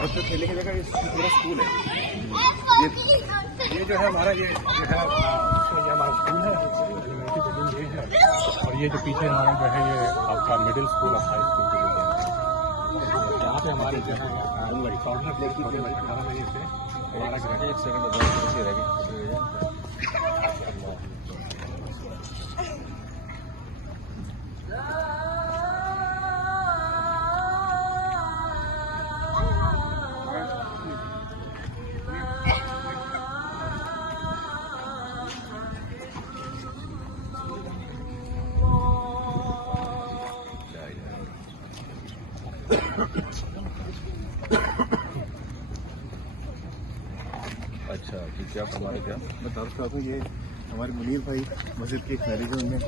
بچوں کھیلنے کی جگہ پورا اسکول ہے. یہ جو ہے ہمارا یہ ہمارا اسکول ہے اور یہ جو پیچھے ہمارا جو ہے یہ آپ کا مڈل اسکول اور ہائی اسکول کے لیے یہاں پہ ہمارے جو ہے کارنر پلیٹ کی 18 بجے سے ہمارا گھر ایک سیکنڈ رہ گئی. اچھا ٹھیک ہے. آپ ہمارے کیا میں تعارف کراتا ہوں. یہ ہمارے منیر بھائی مسجد کے مینیجر ہیں.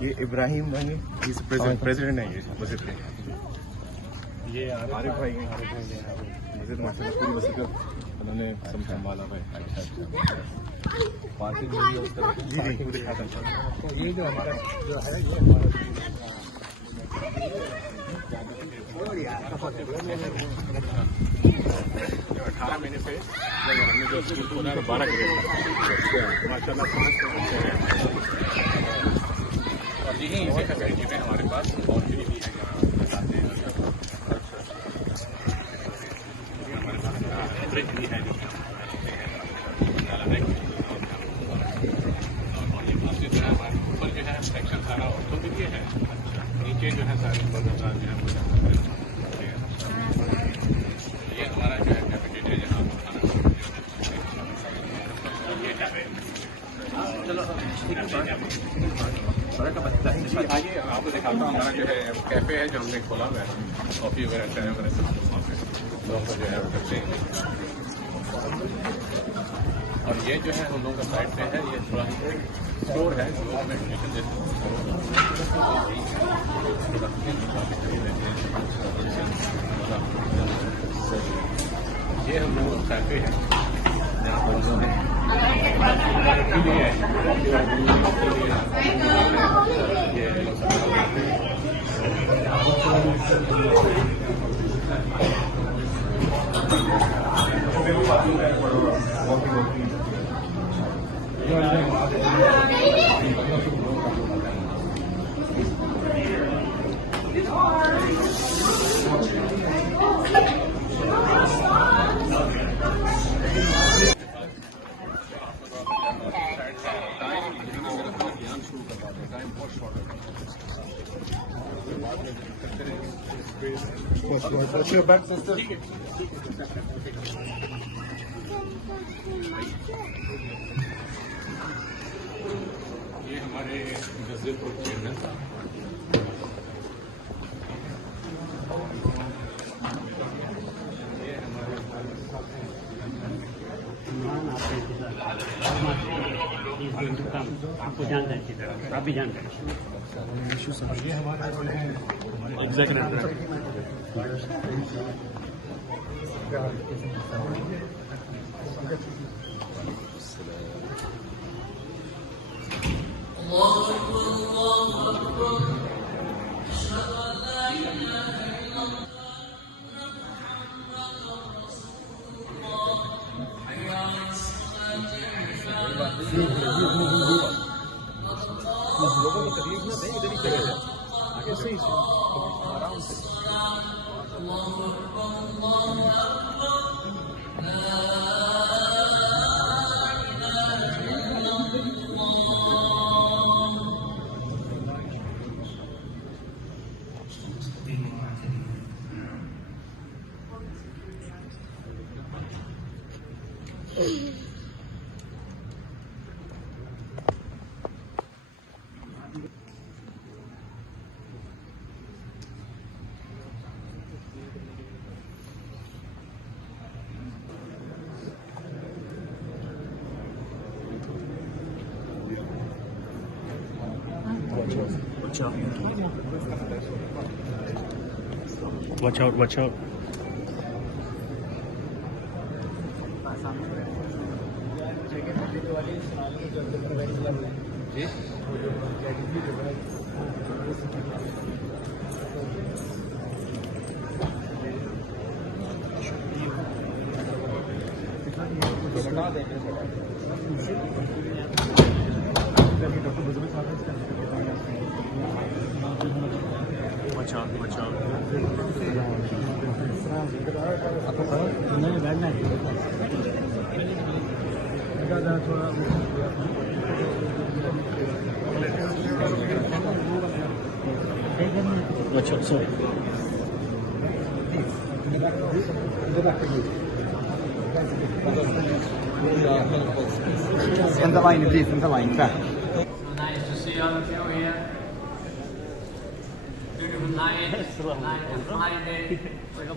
یہ ابراہیم بھائی پریزیڈنٹ ہیں یہ مسجد کے. یہ عارف بھائی ہیں مسجد ماشاء اللہ پوری مسجد کا انہوں نے سنبھالا بھائی. اچھا پارکنگ جی جی وہ دکھاتا ہوں. تو یہ جو ہمارا جو ہے یہ ہمارا 18 مہینے سے ہم نے جو اسکول کھولا ہے 12 گریڈ ماشاء اللہ سمجھ کر اچھے ہیں. اور یہی فیسلٹی ہے ہمارے پاس اور بھی ہے بتاتے ہیں. ہمارے پاس برج بھی ہے اوپر جو ہے سیکشن سارا عورتوں کے لیے ہے. نیچے جو ہے سارے جو ہے یہ ہمارا جو ہے کیفیٹیریا جہاں آئیے آپ کو دکھاتا ہوں. ہمارا جو ہے کیفے ہے جو ہم نے کھولا ہوا ہے. کافی وغیرہ چائے وغیرہ وہاں پہ لوگ جو ہے وہ کرتے ہیں. اور یہ جو ہے ہم لوگوں کا سائڈ پہ ہے یہ تھوڑا اسٹور ہے جو میں ایڈمیشن دیتا ہوں. یہ ہم لوگوں کا کیفے ہے جہاں پر یہ ہمارے غزل پور چیئرمین صاحب آپ کو جانتے ہیں آپ بھی جانتے ہیں. یہ ہمارا جو ہے ایگزیکٹو لوگوں کو تکلیف نہ دیں. ادھر ہی چلے جائیں آگے سے ہی آرام سے. Watch out, watch out. Watch out, watch out. Watch out, sorry. In the line, please, in the line, back. So nice to see all of you here. Beautiful night and Friday.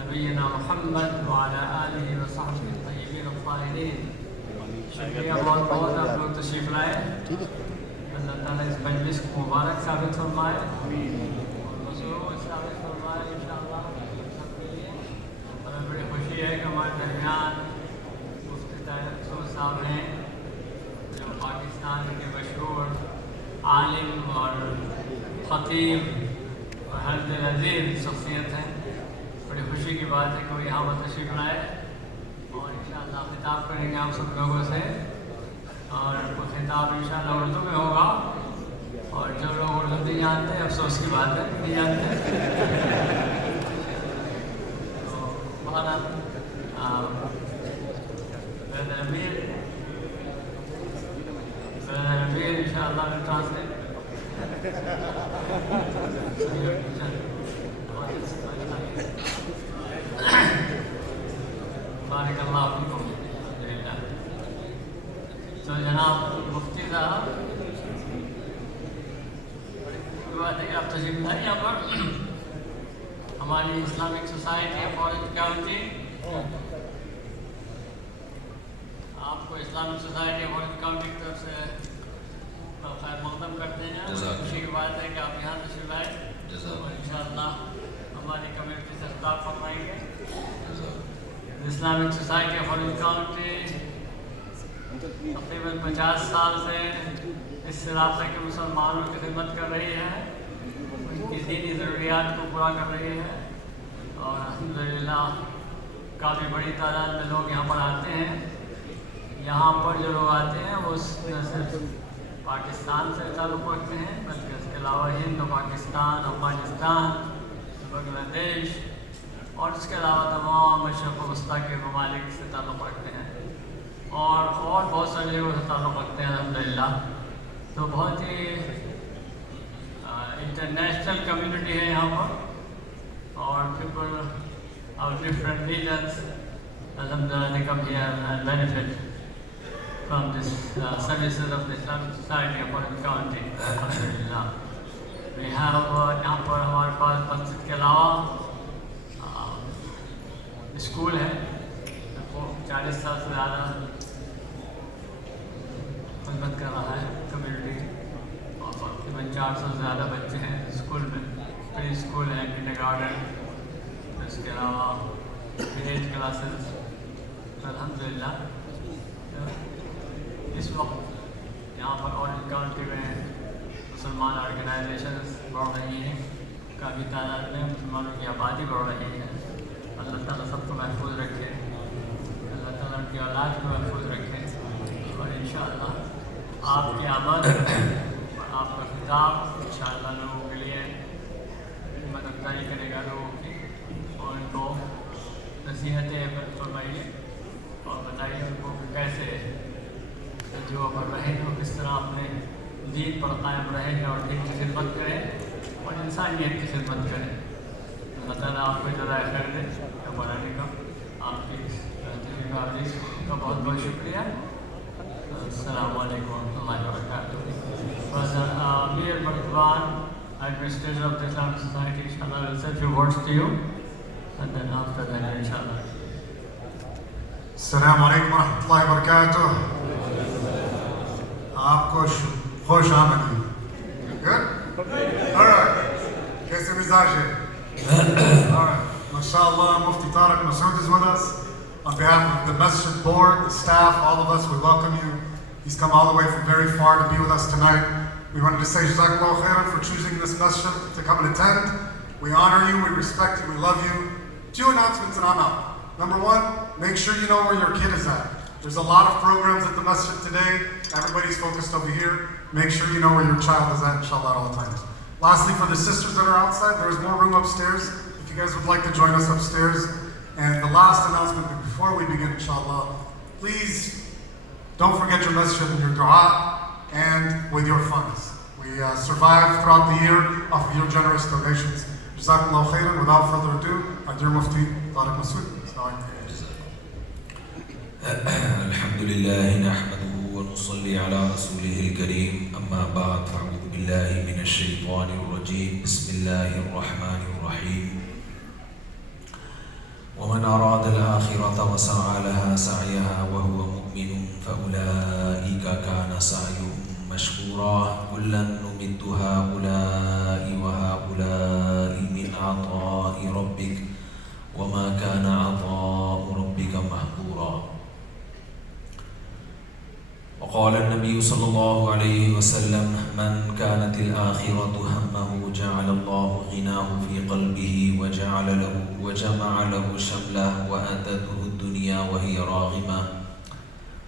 نبينا محمد وعلى آله وصحبه الطيبين الطاهرين. شکریہ بہت بہت آپ لوگ تشریف لائے. اللہ تعالیٰ اس مجلس کو مبارک ثابت فرمائے اور مسرور ثابت فرمائے انشاءاللہ سب کے لیے. ہمیں بڑی خوشی ہے کہ ہمارے درمیان مفتی طاہر افسوس صاحب ہیں جو پاکستان کے مشہور عالم اور خطیب اور حد عظیم شخصیت ہیں. بڑی خوشی کی بات ہے کہ وہ یہاں پر تشریف لائے اور انشاءاللہ خطاب کریں گے آپ سب لوگوں سے. اور وہ خطاب انشاءاللہ اردو میں ہوگا اور جو لوگ اردو نہیں جانتے افسوس کی بات ہے نہیں جانتے. تو بہرحال امیر انشاءاللہ میں ٹرانسلیٹ بارک اللہ فیکم. تو جناب مفتی صاحب بات ہے کہ آپ تشریف لائیں یہاں پر. ہماری Islamic society of orange county آپ کو Islamic society of orange county کی طرف سے خیر مقدم کرتے ہیں. خوشی کی بات ہے کہ آپ یہاں تشریف لائیں اور انشاءاللہ ہماری کمیونٹی سے خطاب فرمائیں گے. Islamic society of orange county تقریباً 50 سال سے اس علاقے کے مسلمانوں کی خدمت کر رہی ہے, ان کی دینی ضروریات کو پورا کر رہی ہے اور الحمدللہ کافی بڑی تعداد میں لوگ یہاں پر آتے ہیں. یہاں پر جو لوگ آتے ہیں وہ نہ صرف پاکستان سے تعلق رکھتے ہیں بلکہ اس کے علاوہ ہند و پاکستان, افغانستان, بنگلہ دیش اور اس کے علاوہ تمام مشرق وسطیٰ کے ممالک سے تعلق رکھتے ہیں اور بہت سارے لوگوں سے تعلق رکھتے ہیں الحمدللہ. تو بہت ہی انٹرنیشنل کمیونٹی ہے یہاں پر اور پیپل آف ڈفرنٹ ریجنس الحمدللہ they come here and benefit from this services of the Islamic Society of Orange County. الحمدللہ we have یہاں پر ہمارے پاس مسجد کے علاوہ اسکول ہے. 40 سال سے زیادہ خدمت کر رہا ہے کمیونٹی اور تقریباً 400 سے زیادہ بچے ہیں اسکول میں. پری اسکول ہے, کنڈر گارڈن, اس کے علاوہ ولیج کلاسز. الحمدللہ اس وقت یہاں پر اورنج کاؤنٹی میں مسلمان آرگنائزیشنز بڑھ رہی ہیں, کافی تعداد میں مسلمانوں کی آبادی بڑھ رہی ہے. اللہ تعالیٰ سب کو محفوظ کی اولاد کو محفوظ رکھیں، اور انشاءاللہ آپ کی آمد اور آپ کا خطاب انشاءاللہ لوگوں کے لیے مددگاری کرے گا لوگوں کی، اور ان کو نصیحتیں فرمائیے اور بتائیے ان کو کہ کیسے جو پر رہے ہو کس طرح اپنے دین پر قائم رہے اور دین کی خدمت کریں اور انسانیت کی خدمت کریں۔ اللہ تعالیٰ آپ کو جزائے خیر دے بنانے کا، آپ کی حاضری کا بہت بہت شکریہ۔ السلام علیکم ورحمۃ اللہ وبرکاتہ۔ Amir Marwan, Administrator of the Islamic Society, inshallah, will say a few words to you, and then after that, inshallah. السلام علیکم ورحمۃ اللہ وبرکاتہ۔ آپ کو خوش آمدید۔ کیسے مزاج ہے؟ MashaAllah, Mufti Tariq Masood is with us. On behalf of the Masjid Board, the staff, all of us, we welcome you. He's come all the way from very far to be with us tonight. We wanted to say Jazakallah khairan for choosing this masjid to come and attend. We honor you, we respect you, we love you. 2 announcements and I'm out. Number 1, make sure you know where your kid is at. There's a lot of programs at the masjid today. Everybody's focused over here. Make sure you know where your child is at, inshallah, at all times. Lastly, for the sisters that are outside, there is more room upstairs if you guys would like to join us upstairs. And the last announcement before we begin, inshallah, please don't forget your masjid and your dua and with your funds. We survive throughout the year off of your generous donations. Jazakallah khairan. Without further ado, our dear Mufti Tariq Masood. الحمد لله نحمده ونصلي على رسوله الكريم أما بعد فأعوذ بالله من الشيطان الرجيم بسم الله الرحمن الرحيم ومن أراد الآخرة وسعى لها سعيها وهو مؤمن فأولئك كان سعيهم مشكورا كلا نمد هؤلاء وهؤلاء من عطاء ربك وما كان عطاء ربك محظورا وقال النبي صلى الله عليه وسلم من كانت الآخرة همه جعل الله غناه في قلبه وجمع له شمله وأتته الدنيا وهي راغمة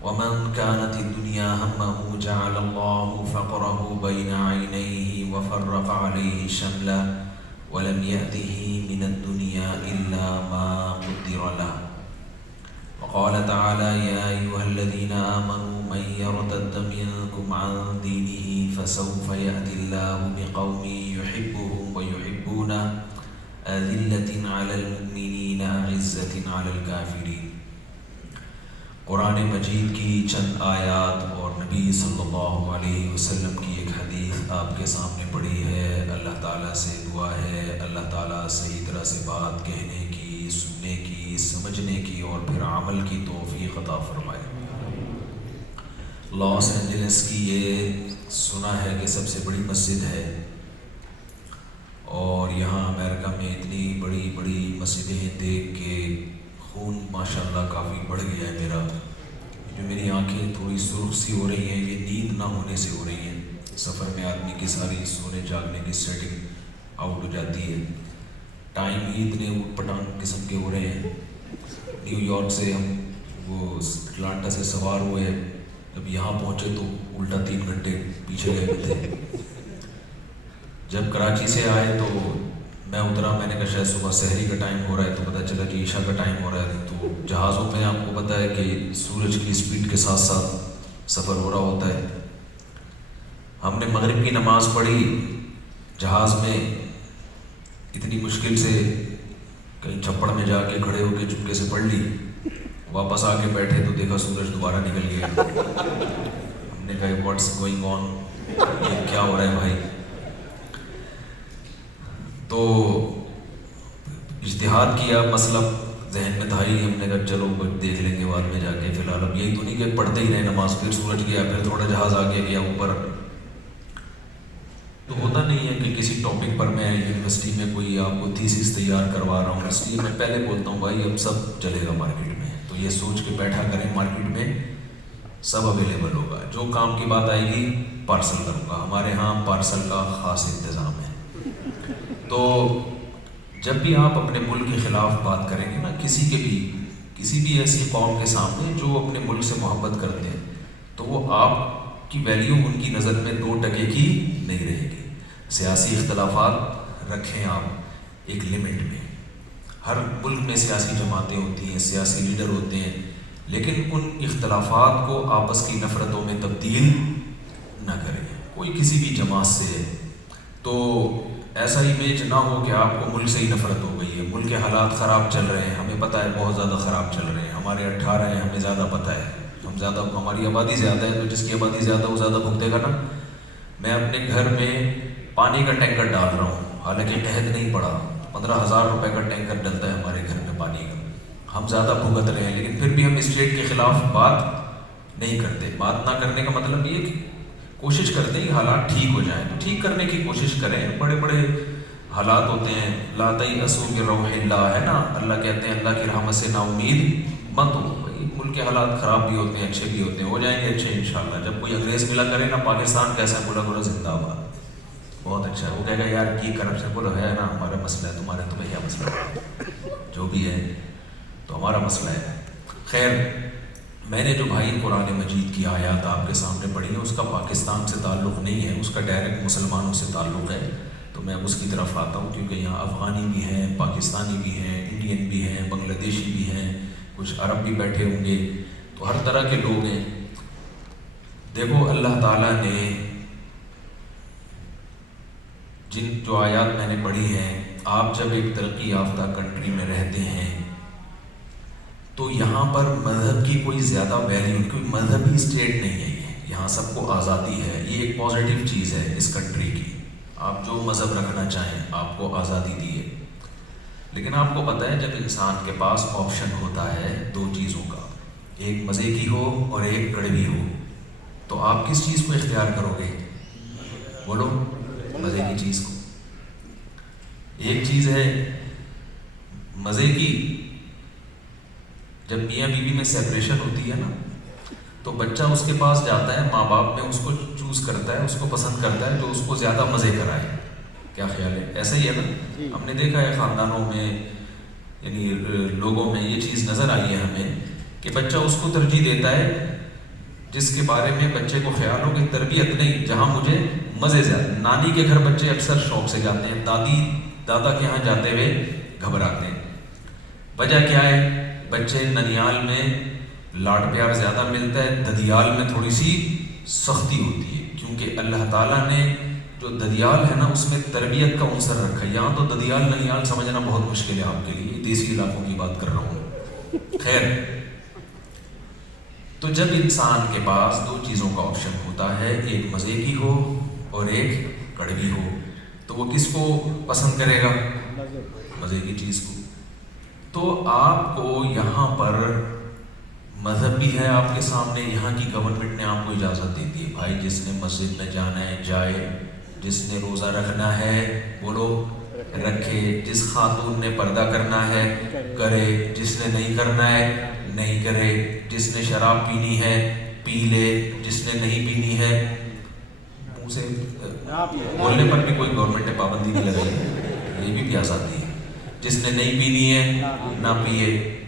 ومن كانت الدنيا همه جعل الله فقره بين عينيه وفرق عليه شمله ولم يأته من الدنيا إلا ما قدر له وقال تعالى يا أيها الذين آمنوا من يرتد منكم عن دينه فسوف يأتي الله بقوم يحبهم ويحبونه أذلة على المؤمنين أعزة على الكافرين۔ قرآن مجید کی چند آیات اور نبی صلی اللہ علیہ وسلم کی ایک حدیث آپ کے سامنے پڑھی ہے۔ اللہ تعالیٰ سے دعا ہے اللہ تعالیٰ صحیح طرح سے بات کہنے کی، سننے کی، سمجھنے کی اور پھر عمل کی توفیق عطا فرمائے۔ لاس اینجلس کی یہ سنا ہے کہ سب سے بڑی مسجد ہے، اور یہاں امریکہ میں اتنی بڑی بڑی مسجدیں دیکھ کے خون ماشاءاللہ کافی بڑھ گیا ہے میرا۔ جو میری آنکھیں تھوڑی سرخ سی ہو رہی ہیں یہ نیند نہ ہونے سے ہو رہی ہیں۔ سفر میں آدمی کی ساری سونے جاگنے کی سیٹنگ آؤٹ ہو جاتی ہے۔ ٹائم ہی اتنے اوٹ پٹانگ قسم کے ہو رہے ہیں۔ نیو یارک سے ہم وہ اٹلانٹا سے سوار ہوئے، جب یہاں پہنچے تو الٹا 3 گھنٹے پیچھے گئے ہوئے تھے۔ جب کراچی سے آئے تو میں اترا، میں نے کہا شاید صبح سحری کا ٹائم ہو رہا ہے، تو پتہ چلا کہ عشاء کا ٹائم ہو رہا ہے۔ تو جہازوں میں آپ کو پتہ ہے کہ سورج کی اسپیڈ کے ساتھ ساتھ سفر ہو رہا ہوتا ہے۔ ہم نے مغرب کی نماز پڑھی جہاز میں، اتنی مشکل سے کہیں چھپڑ میں جا کے کھڑے ہو کے چپکے سے پڑھ لی، واپس آ کے بیٹھے تو دیکھا سورج دوبارہ نکل گیا۔ ہم نے کہا واٹس گوئنگ آن، یہ کیا ہو رہا ہے بھائی؟ تو اجتہاد کیا، مسئلہ ذہن میں تھا ہی، ہم نے کہا چلو دیکھ لیں گے بعد میں جا کے، فی الحال اب یہی تو نہیں کہ پڑھتے ہی رہے نماز، پھر سورج گیا، پھر تھوڑا جہاز آگے گیا اوپر۔ تو ہوتا نہیں ہے کہ کسی ٹاپک پر میں یونیورسٹی میں کوئی آپ کو تھیسس تیار کروا رہا ہوں، اس لیے میں پہلے بولتا ہوں بھائی اب سب چلے گا مارکیٹ میں، تو یہ سوچ کے بیٹھا کریں مارکیٹ میں سب اویلیبل ہوگا، جو کام کی بات آئے گی پارسل کروں گا، ہمارے ہاں پارسل کا خاص انتظام ہے۔ تو جب بھی آپ اپنے ملک کے خلاف بات کریں گے نا، کسی کسی بھی ایسی قوم کے سامنے جو اپنے ملک سے محبت کرتے ہیں تو وہ آپ کی ویلیو ان کی نظر میں 2 ٹکے کی نہیں رہے گی. سیاسی اختلافات رکھیں آپ ایک لمٹ میں. ہر ملک میں سیاسی جماعتیں ہوتی ہیں, سیاسی لیڈر ہوتے ہیں, لیکن ان اختلافات کو آپس کی نفرتوں میں تبدیل نہ کریں. کوئی کسی بھی جماعت سے ہے تو ایسا امیج نہ ہو کہ آپ کو ملک سے ہی نفرت ہو گئی ہے. ملک کے حالات خراب چل رہے ہیں, ہمیں پتہ ہے بہت زیادہ خراب چل رہے ہیں, ہمارے 18 ہیں, ہمیں زیادہ پتہ ہے, ہم زیادہ, ہماری آبادی زیادہ ہے, تو جس کی آبادی زیادہ وہ زیادہ بھگتے گا نا. میں اپنے گھر میں پانی کا ٹینکر ڈال رہا ہوں, حالانکہ قحط نہیں پڑا, 15,000 روپے کا ٹینکر ڈلتا ہے ہمارے گھر میں پانی کا. ہم زیادہ بھگت رہے ہیں, لیکن پھر بھی ہم اسٹیٹ کے خلاف بات نہیں کرتے. بات نہ کرنے کا مطلب یہ کہ کوشش کرتے ہیں کہ حالات ٹھیک ہو جائیں, تو ٹھیک کرنے کی کوشش کریں. بڑے بڑے حالات ہوتے ہیں, لا تیأسوا من روح اللہ ہے نا, اللہ کہتے ہیں اللہ کی رحمت سے نا امید مت ہو. ملک کے حالات خراب بھی ہوتے ہیں, اچھے بھی ہوتے ہیں, ہو جائیں گے اچھے انشاءاللہ. جب کوئی انگریز ملا کرے نا پاکستان کیسا ہے, بولا زندہ آباد, بہت اچھا ہے. وہ کہے گا یار کی کرپشن, بولو ہے نا ہمارا مسئلہ ہے, تمہیں کیا مسئلہ ہے, جو بھی ہے تو ہمارا مسئلہ ہے. خیر, میں نے جو بھائی قرآن مجید کی آیات آپ کے سامنے پڑھی ہیں اس کا پاکستان سے تعلق نہیں ہے, اس کا ڈائریکٹ مسلمانوں سے تعلق ہے. تو میں اس کی طرف آتا ہوں کیونکہ یہاں افغانی بھی ہیں, پاکستانی بھی ہیں, انڈین بھی ہیں, بنگلہ دیشی بھی ہیں, کچھ عرب بھی بیٹھے ہوں گے, تو ہر طرح کے لوگ ہیں. دیکھو اللہ تعالیٰ نے جن جو آیات میں نے پڑھی ہیں, آپ جب ایک ترقی یافتہ کنٹری میں رہتے ہیں تو یہاں پر مذہب کی کوئی زیادہ ویلیو, کوئی مذہبی اسٹیٹ نہیں ہے یہ, یہاں سب کو آزادی ہے. یہ ایک پازیٹیو چیز ہے اس کنٹری کی, آپ جو مذہب رکھنا چاہیں آپ کو آزادی دی ہے. لیکن آپ کو پتہ ہے جب انسان کے پاس آپشن ہوتا ہے 2 چیزوں کا, ایک مزے کی ہو اور ایک کڑوی ہو, تو آپ کس چیز کو اختیار کرو گے؟ بولو, مزے کی چیز کو. ایک چیز ہے مزے کی, جب میاں بیوی میں سیپریشن ہوتی ہے نا تو بچہ اس کے پاس جاتا ہے, ماں باپ میں اس کو چوز کرتا ہے, اس کو پسند کرتا ہے جو اس کو زیادہ مزے کرائے. کیا خیال ہے؟ ایسا ہی ہے نا. ہم نے دیکھا ہے خاندانوں میں, یعنی لوگوں میں یہ چیز نظر آئی ہے ہمیں کہ بچہ اس کو ترجیح دیتا ہے جس کے بارے میں بچے کو خیال ہو کہ تربیت نہیں, جہاں مجھے مزے زیادہ. نانی کے گھر بچے اکثر شوق سے جاتے ہیں, دادی دادا کے ہاں جاتے ہوئے گھبراتے ہیں. وجہ کیا ہے؟ بچے ننیال میں لاڈ پیار زیادہ ملتا ہے, ددیال میں تھوڑی سی سختی ہوتی ہے, کیونکہ اللہ تعالیٰ نے جو ددیال ہے نا اس میں تربیت کا عنصر رکھا ہے. یہاں تو ددیال ننیال سمجھنا بہت مشکل ہے آپ کے لیے, دیسی علاقوں کی بات کر رہا ہوں. خیر, تو جب انسان کے پاس 2 چیزوں کا آپشن ہوتا ہے, ایک مزے کی ہو اور ایک کڑوی ہو, تو وہ کس کو پسند کرے گا؟ مزے کی چیز کو. تو آپ کو یہاں پر مذہب بھی ہے آپ کے سامنے, یہاں کی گورنمنٹ نے آپ کو اجازت دیتی ہے, بھائی جس نے مسجد میں جانا ہے جائے, جس نے روزہ رکھنا ہے بولو رکھے, جس خاتون نے پردہ کرنا ہے کرے, جس نے نہیں کرنا ہے نہیں کرے, جس نے شراب پینی ہے پی لے, جس نے نہیں پینی ہے منہ سے بولنے پر بھی کوئی گورنمنٹ نے پابندی نہیں لگائی, یہ بھی آزادی ہے. جس نے نہیں پینی ہے نہ پیے,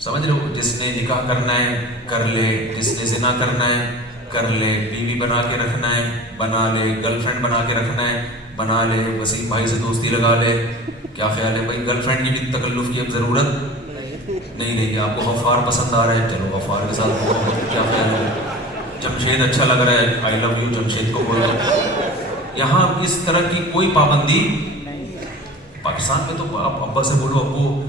سمجھ رہے ہو. جس نے نکاح کرنا ہے کر لے, جس نے زنا کرنا ہے کر لے, بیوی بنا کے رکھنا ہے بنا لے, گرل فرینڈ بنا کے رکھنا ہے بنا لے, وسیم بھائی سے دوستی لگا لے. کیا خیال ہے بھائی؟ گرل فرینڈ کی بھی تکلف کی اب ضرورت نہیں رہے گی. آپ کو غفار پسند آ رہا ہے, چلو غفار کے ساتھ. کیا خیال ہے؟ جمشید اچھا لگ رہا ہے, آئی لو یو جمشید کو بولو. یہاں اس طرح کی کوئی پابندی. پاکستان میں تو آپ ابا سے بولو ابو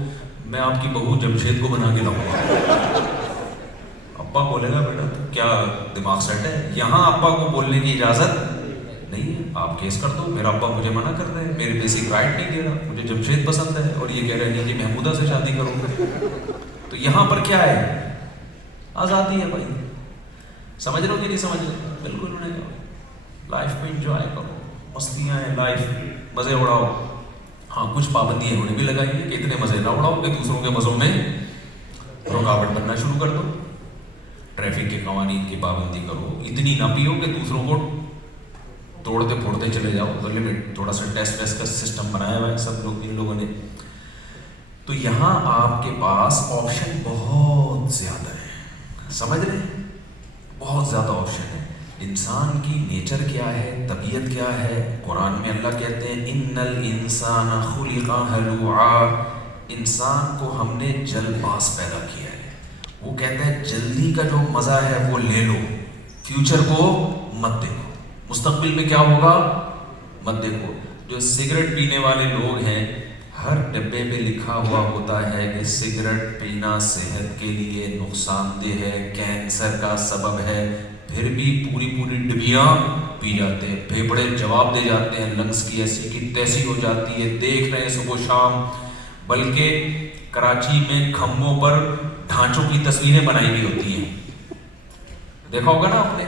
میں آپ کی بہو جمشید کو بنا کے لاؤں گا, ابا بولے گا بیٹا کیا دماغ سیٹ ہے. یہاں ابا کو بولنے کی اجازت نہیں ہے, آپ کیس کر دو, میرا ابا مجھے منع کر رہے ہیں, میرے بیسک رائٹ نہیں دے رہا, مجھے جمشید پسند ہے اور یہ کہہ رہے ہیں کہ محمودہ سے شادی کروں گا. تو یہاں پر کیا ہے؟ آزادی ہے بھائی. سمجھ رہے ہو کہ نہیں سمجھ رہے؟ بالکل انہوں نے لائف کو انجوائے کرو, مستیاں ہیں لائف, مزے اڑاؤ. ہاں کچھ پابندیاں انہوں نے بھی لگائی ہیں کہ اتنے مزے نہ اڑاؤ کہ دوسروں کے مزوں میں رکاوٹ بننا شروع کر دو. ٹریفک کے قوانین کی پابندی کرو, اتنی نہ پیو کہ دوسروں کو توڑتے پھوڑتے چلے جاؤ. لمٹ, تھوڑا سا ٹیسٹ ویسٹ کا سسٹم بنایا ہوا ہے سب لوگ ان لوگوں نے. تو یہاں آپ کے پاس آپشن بہت سمجھ رہے ہیں؟ بہت زیادہ آپشن ہے. انسان کی نیچر کیا ہے, طبیعت کیا ہے؟ قرآن میں اللہ کہتے ہیں ان الانسان خلق ہلوعا, انسان کو ہم نے جلد باز پیدا کیا ہے. وہ کہتا ہے جلدی کا جو مزہ ہے وہ لے لو, فیوچر کو مت دیکھو, مستقبل میں کیا ہوگا مت دیکھو. جو سگریٹ پینے والے لوگ ہیں, ہر ڈبے پہ لکھا ہوا ہوتا ہے کہ سگریٹ پینا صحت کے لیے نقصان دہ ہے, کینسر کا سبب ہے, پھر بھی پوری ڈبیاں پی جاتے ہیں. پھیپھڑے جواب دے جاتے ہیں, لنگس کی ایسی کی تیسی ہو جاتی ہے, دیکھ رہے ہیں صبح شام. بلکہ کراچی میں کھمبوں پر ڈھانچوں کی تصویریں بنائی ہوئی ہوتی ہیں, دیکھا ہوگا نا آپ نے,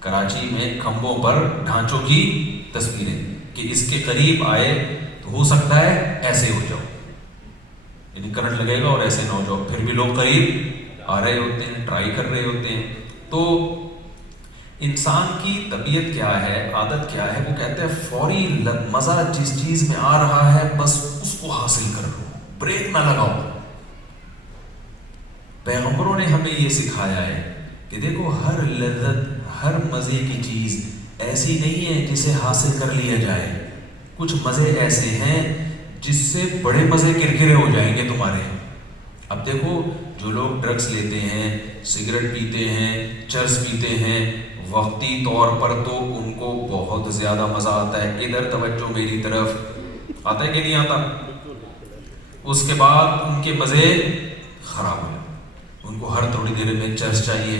کراچی میں کھمبوں پر ڈھانچوں کی تصویریں کہ اس کے قریب آئے تو ہو سکتا ہے ایسے ہو جاؤ, یعنی کرنٹ لگے گا اور ایسے نہ ہو جاؤ. پھر بھی لوگ قریب آ رہے ہوتے ہیں, ٹرائی کر رہے ہوتے ہیں. تو انسان کی طبیعت کیا ہے, عادت کیا ہے, وہ کہتے ہیں فوری مزہ جس چیز میں آ رہا ہے بس اس کو حاصل کر لو, بریک نہ لگاؤ. پیغمبروں نے ہمیں یہ سکھایا ہے کہ دیکھو ہر لذت, ہر مزے کی چیز ایسی نہیں ہے جسے حاصل کر لیا جائے. کچھ مزے ایسے ہیں جس سے بڑے مزے کرکرے ہو جائیں گے تمہارے. اب دیکھو جو لوگ ڈرگس لیتے ہیں, سگریٹ پیتے ہیں, چرس پیتے ہیں, وقتی طور پر تو ان کو بہت زیادہ مزہ آتا ہے. ادھر توجہ میری طرف, آتا ہے کہ نہیں آتا؟ اس کے بعد ان کے مزے خراب ہو جائیں. ان کو ہر تھوڑی دیر میں چرس چاہیے,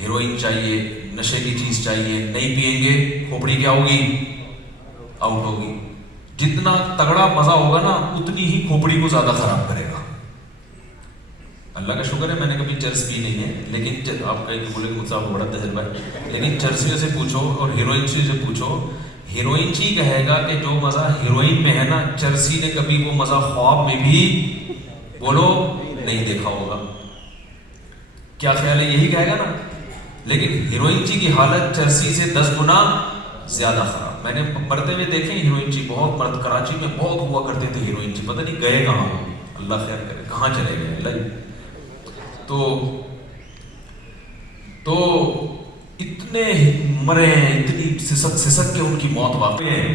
ہیروئن چاہیے, نشے کی چیز چاہیے. نہیں پیئیں گے کھوپڑی کیا ہوگی, آؤٹ ہوگی. جتنا تگڑا مزہ ہوگا نا اتنی ہی کھوپڑی کو زیادہ خراب کرے گا. اللہ کا شکر ہے میں نے کبھی چرس پی نہیں ہے, لیکن آپ کہیں بولے کہ مجھ سے آپ کو بڑا تجربہ ہے, لیکن چرسیوں سے پوچھو اور ہیروئنسیوں سے پوچھو, ہیروئنچی کہے گا کہ جو مزہ ہیروئن میں ہے نا, چرسی نے کبھی وہ مزہ خواب میں بھی بولو نہیں دیکھا ہوگا. کیا خیال ہے, یہی کہے گا نا. لیکن ہیروئنچی کی حالت چرسی سے 10 گنا زیادہ خراب. میں نے مرتے ہوئے دیکھے ہیروئنچی, بہت مرد کراچی میں بہت ہوا کرتے تھے ہیروئنچی, پتہ نہیں گئے کہاں, اللہ خیر کرے, کہاں چلے گئے اللہ. تو اتنے مرے, اتنی سسک کے ان کی موت واقع ہے.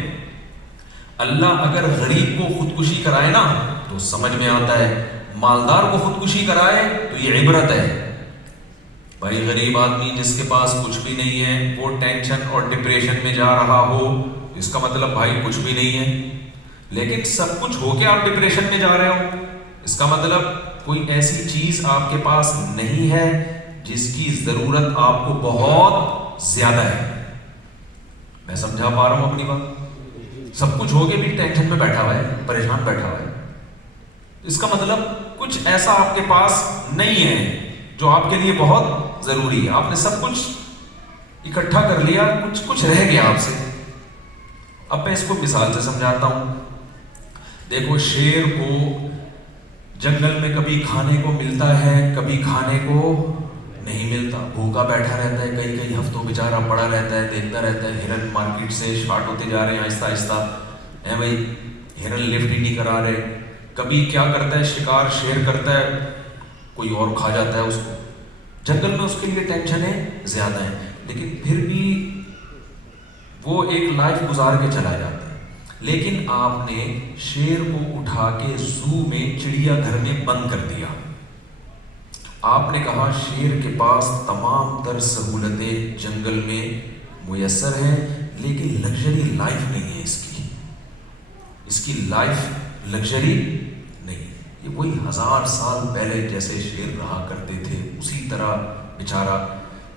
اللہ اگر غریب کو خودکشی کرائے نا تو سمجھ میں آتا ہے, مالدار کو خودکشی کرائے تو یہ عبرت ہے. بھائی غریب آدمی جس کے پاس کچھ بھی نہیں ہے وہ ٹینشن اور ڈپریشن میں جا رہا ہو, اس کا مطلب بھائی کچھ بھی نہیں ہے. لیکن سب کچھ ہو کے آپ ڈپریشن میں جا رہے ہو, اس کا مطلب کوئی ایسی چیز آپ کے پاس نہیں ہے جس کی ضرورت آپ کو بہت زیادہ ہے. میں سمجھا پا رہا ہوں اپنی بات؟ سب کچھ ہو کے بھی ٹینشن میں بیٹھا ہوا ہے, پریشان بیٹھا ہوا ہے, اس کا مطلب کچھ ایسا آپ کے پاس نہیں ہے جو آپ کے لیے بہت ضروری ہے. آپ نے سب کچھ اکٹھا کر لیا, کچھ رہ گیا آپ سے. اب میں اس کو مثال سے سمجھاتا ہوں. دیکھو شیر کو جنگل میں کبھی کھانے کو ملتا ہے, کبھی کھانے کو نہیں ملتا, بھوکا بیٹھا رہتا ہے, کئی ہفتوں بیچارہ پڑا رہتا ہے, دیکھتا رہتا ہے. ہرن مارکیٹ سے شارٹ ہوتے جا رہے ہیں آہستہ آہستہ, ہے بھائی ہرن لفٹ ہی نہیں کرا رہے. کبھی کیا کرتا ہے شکار, شیر کرتا ہے, کوئی اور کھا جاتا ہے اس کو. جنگل میں اس کے لیے ٹینشنیں زیادہ ہیں, لیکن پھر بھی وہ ایک لائف گزار کے چلا جاتا ہے. لیکن آپ نے شیر کو اٹھا کے زو میں چڑیا گھر میں بند کر دیا. آپ نے کہا شیر کے پاس تمام تر سہولتیں جنگل میں میسر ہیں, لیکن لگژری لائف نہیں ہے اس کی لائف لگژری نہیں. یہ وہی 1000 سال پہلے جیسے شیر رہا کرتے تھے اسی طرح بیچارہ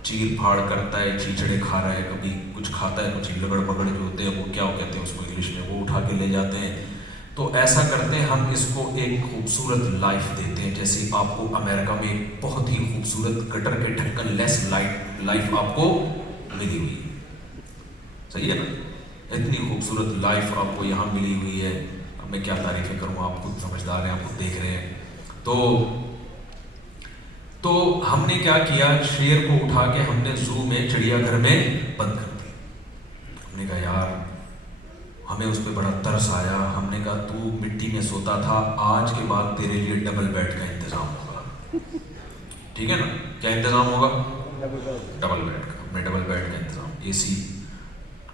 چیر پھاڑ کرتا ہے, چیچڑے کھا رہا ہے, کبھی کچھ کھاتا ہے, کچھ لگڑ بگڑ جو ہوتے ہیں وہ کیا کہتے ہیں اس کو انگلش میں, وہ اٹھا کے لے جاتے ہیں. تو ایسا کرتے ہیں ہم اس کو ایک خوبصورت لائف دیتے ہیں, جیسے آپ کو امریکہ میں بہت ہی خوبصورت گٹر کے ڈھکن لیس لائف آپ کو ملی ہوئی ہے. صحیح ہے نا, اتنی خوبصورت لائف آپ کو یہاں ملی ہوئی ہے. اب میں کیا تعریفیں کروں, آپ خود سمجھدار ہیں, آپ خود دیکھ رہے ہیں. تو ہم نے کیا کیا, شیر کو اٹھا کے ہم نے زو میں چڑیا گھر میں بند کر دیا. ہم نے کہا یار ہمیں اس پہ بڑا ترس آیا. ہم نے کہا تو مٹی میں سوتا تھا, آج کے بعد تیرے لیے ڈبل بیڈ کا انتظام ہوگا, ٹھیک ہے نا. کیا انتظام ہوگا؟ ڈبل بیڈ کا. اپنے ڈبل بیڈ کا انتظام, اے سی.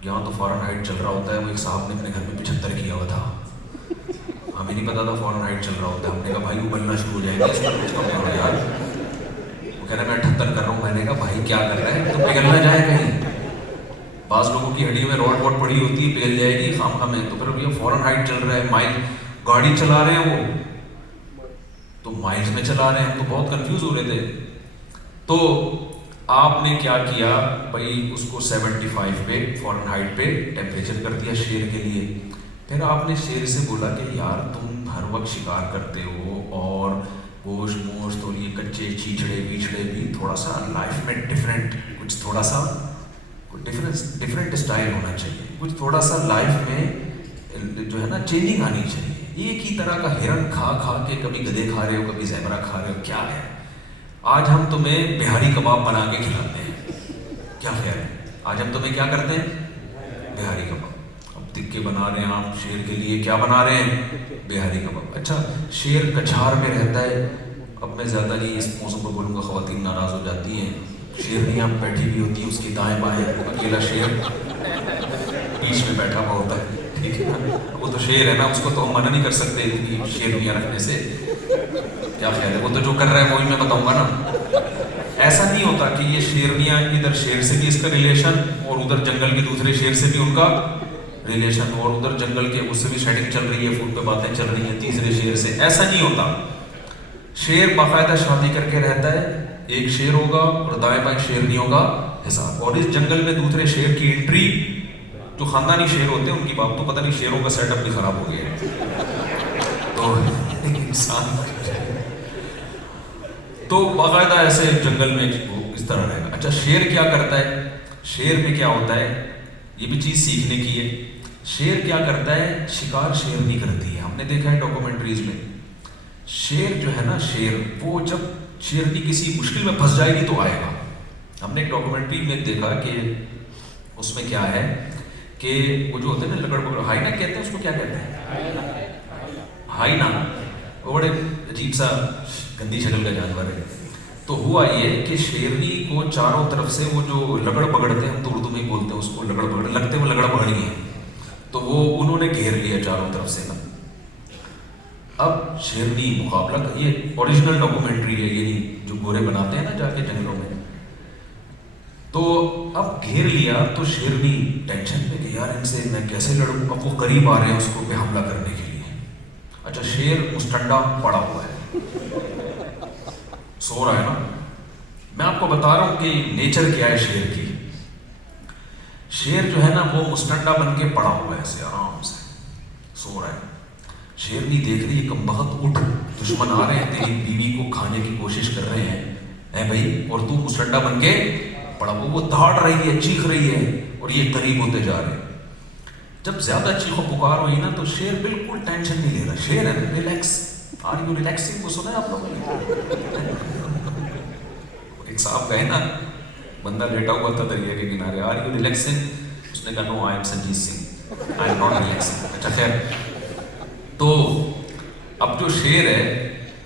یہاں تو فارن ہائٹ چل رہا ہوتا ہے. وہ ایک صاحب نے اپنے گھر میں 75 کیا ہوا تھا, ہمیں نہیں پتا تھا فارن ہائٹ چل رہا ہوتا ہے. ہم نے کہا بھائی ابلنا شروع ہو جائے گا اس پر کچھ کم کرو یار. وہ کہہ رہا میں 78 کر رہا ہوں. میں نے کہا بھائی کیا کر رہا ہے, تو پگھل نہ جائے کہیں. بعض لوگوں کی ہڈیوں میں روڈ ووڈ پڑی ہوتی ہے, پگھل جائے گی خام خام میں. تو پھر یہ فورن ہائٹ چل رہا ہے, مائل گاڑی چلا رہے ہیں وہ تو مائلز میں چلا رہے ہیں. ہم تو بہت کنفیوز ہو رہے تھے. تو آپ نے کیا کیا بھائی, اس کو 75 پہ فورن ہائٹ پہ ٹیمپریچر کر دیا شیر کے لیے. پھر آپ نے شیر سے بولا کہ یار تم ہر وقت شکار کرتے ہو اور گوشت موشت اور یہ کچے چیچڑے بیچڑے بھی, تھوڑا سا لائف میں ڈفرینٹ کچھ, تھوڑا سا ڈفرینٹ اسٹائل ہونا چاہیے. کچھ تھوڑا سا لائف میں جو ہے نا چینجنگ آنی چاہیے. ایک ہی طرح کا ہرن کھا کھا کے, کبھی گدھے کھا رہے ہو کبھی زیبرا کھا رہے ہو, کیا ہے. آج ہم تمہیں بہاری کباب بنا کے کھلاتے ہیں, کیا خیال ہے؟ آج ہم تمہیں کیا کرتے ہیں, بہاری کباب. اب تکے بنا رہے ہیں آپ شیر کے لیے, کیا بنا رہے ہیں, بہاری کباب. اچھا شیر کچھار میں رہتا ہے. اب میں زیادہ نہیں اس موسم پر بولوں گا, خواتین ناراض ہو جاتی ہیں. شیرنیاں بیٹھی ہوئی ہوتی ہیں اس کی دائیں بائیں, اکیلا شیر بیچ میں بیٹھا ہوا ہوتا ہے, ٹھیک ہے نا. وہ تو شیر ہے نا, اس کو تو ہم منع نہیں کر سکتے اتنی شیرنیاں رکھنے سے, کیا خیال ہے. وہ تو جو کر رہا ہے وہی میں بتاؤں گا نا. ایسا نہیں ہوتا کہ یہ شیرنیاں ادھر شیر سے بھی اس کا ریلیشن, اور ادھر جنگل کے دوسرے شیر سے بھی ان کا ریلیشن, اور ادھر جنگل کے اس سے بھی سیٹنگ چل رہی ہے, فون پہ باتیں چل رہی ہیں تیسرے شیر سے. ایسا نہیں ہوتا. شیر باقاعدہ شادی کر کے رہتا ہے, ایک شیر ہوگا اور دائیں بائیں شیرنیوں کا حساب. اور اس جنگل میں دوسرے شیر کی انٹری, جو خاندانی شیر ہوتے ہیں ان کی بات تو پتہ نہیں, شیروں کا سیٹ اپ بھی خراب ہو گیا ہے. تو انسان تو باقاعدہ ایسے جنگل میں وہ اس طرح رہے گا. اچھا شیر کیا کرتا ہے, شیر میں کیا ہوتا ہے, یہ بھی چیز سیکھنے کی ہے. شیر کیا کرتا ہے, شکار شیرنی کرتی ہے. ہم نے دیکھا ہے ڈاکومنٹریز میں, شیر جو ہے نا, شیر وہ جب شیرنی کسی مشکل میں پھنس جائے گی تو آئے گا. ہم نے ایک ڈاکومنٹری میں دیکھا کہ اس میں کیا ہے کہ وہ جو ہوتے ہیں نا لکڑ پکڑ, ہائینا کہتے ہیں اس کو, کیا کہتے ہیں ہائینا, وہ بڑے عجیب سا گندی شکل کا جانور ہے. تو ہوا یہ کہ شیرنی کو چاروں طرف سے وہ جو لگڑ پکڑتے ہیں, ہم تو اردو میں ہی بولتے ہیں اس کو لگڑ پکڑ, لگتے وہ لگڑ پکڑ گئے, تو وہ انہوں نے گھیر لیا چاروں طرف سے نا. اب شیرنی مقابلہ, یہ اوریجنل ڈاکومنٹری ہے, یہ جو گورے بناتے ہیں نا جا کے جنگلوں میں. تو اب گھیر لیا تو شیرنی ٹینشن میں کہ یار ان سے میں کیسے لڑوں. اب وہ قریب آ رہے ہیں اس کو پہ حملہ کرنے کے لیے. اچھا شیر مستنڈا پڑا ہوا ہے, سو رہا ہے نا. میں آپ کو بتا رہا ہوں کہ نیچر کیا ہے شیر کی. شیر جو ہے نا وہ مستنڈا بن کے پڑا ہوا ہے, ایسے آرام سے سو رہا ہے. شیرنی دیکھ رہی ہے, کم بخت اٹھ, دشمن آ رہے ہیں, تیری بیوی کو کھانے کی کوشش کر رہے ہیں اے بھائی, اور تو مستنڈا بن کے پڑا. وہ دھاڑ رہی ہے, چیخ رہی ہے, اور یہ قریب ہوتے جا رہے ہیں. جب زیادہ چیخو پکار ہوئی نا تو شیر بالکل ٹینشن نہیں لے رہا. شیر ہے ریلیکس. آر یو ریلیکسنگ کو سنا ہے آپ لوگوں نے؟ ایک صاحب کہے نا, بندہ لیٹا ہوا تھا دریا کے کنارے, آر یو ریلیکسنگ؟ اس نے کہا no I am Sanjeet Singh, I am not relaxing. اچھا خیر. تو اب جو شیر ہے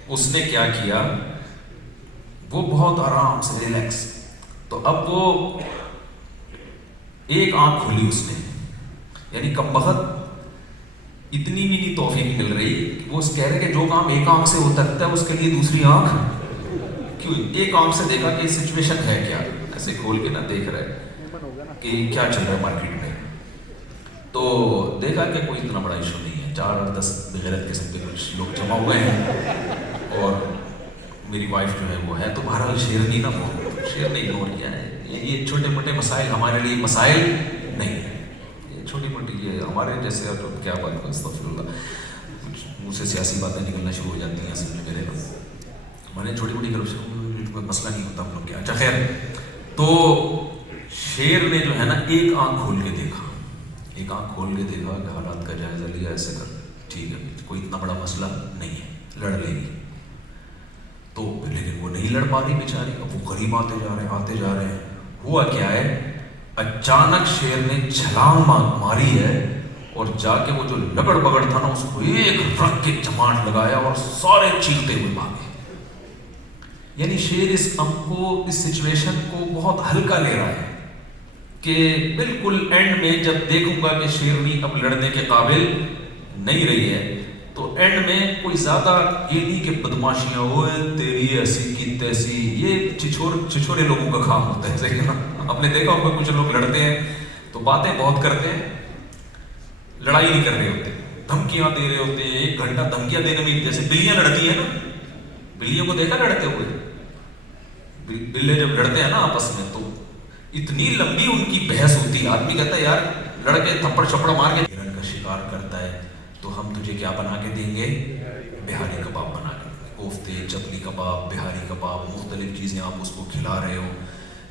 اس نے کیا کیا, وہ بہت آرام سے ریلیکس. تو اب وہ ایک آنکھ کھلی اس نے, یعنی کم بخت اتنی بھی نہیں توفیق مل رہی کہ وہ کہہ رہے کہ جو کام ایک آنکھ سے ہو سکتا ہے اس کے لیے دوسری آنکھ کیوں. ایک آنکھ سے دیکھا کہ سچویشن ہے کیا, ایسے کھول کے نہ دیکھ رہے کہ کیا چل رہا ہے مارکیٹ میں. تو دیکھا کہ کوئی اتنا بڑا ایشو نہیں ہے, 4-10 بغیرت قسم کے کچھ لوگ جمع ہوئے ہیں, اور میری وائف جو ہے وہ ہے. تو بہرحال شیرنی نا, وہ شیر نے اگنور کیا ہے. یہ چھوٹے موٹے مسائل ہمارے لیے مسائل نہیں ہیں, یہ چھوٹی موٹی, یہ ہمارے جیسے کیا بات, استغفر اللہ, منہ سے سیاسی باتیں نکلنا شروع ہو جاتی ہیں اصل میں میرے پاس. ہمارے چھوٹی موٹی کرپشن کوئی مسئلہ نہیں ہوتا ہم لوگ کیا. اچھا خیر. تو شیر نے جو ہے نا ایک آنکھ کھول کے دیکھا, ایک آنکھ کھول کے دیکھا کہ حالات کا جائزہ لیا, ایسے کر ٹھیک ہے کوئی اتنا بڑا مسئلہ نہیں ہے, لڑ لے گی. تو لیکن وہ نہیں لڑ پا رہی بیچاری. اب وہ قریب آتے جا رہے ہیں, آتے جا رہے ہیں. ہوا کیا ہے, اچانک شیر نے چھلانگ ماری ہے, اور جا کے وہ جو لگڑ بگڑ تھا نا اس کو ایک رکھ کے چماٹ لگایا, اور سارے چیختے ہوئے بھاگے. یعنی شعر اس سچویشن کو بہت ہلکا لے رہا ہے کہ بالکل اینڈ میں جب دیکھوں گا کہ شیرنی اب لڑنے کے قابل نہیں رہی ہے تو اینڈ میں کوئی زیادہ یہ نہیں کہ بدماشیاں ہوئے تیری ایسی کی تیسی، یہ چھچورے لوگوں کا کام ہوتا ہے. صحیح نا؟ آپ نے دیکھا ہوگا کچھ لوگ لڑتے ہیں تو باتیں بہت کرتے ہیں، لڑائی نہیں کر رہے ہوتے، دھمکیاں دے رہے ہوتے ہیں. 1 گھنٹہ دھمکیاں دینے میں، جیسے بلیاں لڑتی ہیں نا، بلیوں کو دیکھا لڑتے ہوئے، بلے جب لڑتے ہیں نا آپس میں تو اتنی لمبی ان کی بحث ہوتی ہے. آدمی کہتا ہے یار لڑ کے تھپڑ چھپڑ مار کے ہرن کا شکار کرتا ہے تو ہم تجھے کیا بنا کے دیں گے؟ بہاری کباب بنا کے، کوفتے، چپلی کباب، بہاری کباب، مختلف چیزیں آپ اس کو کھلا رہے ہو.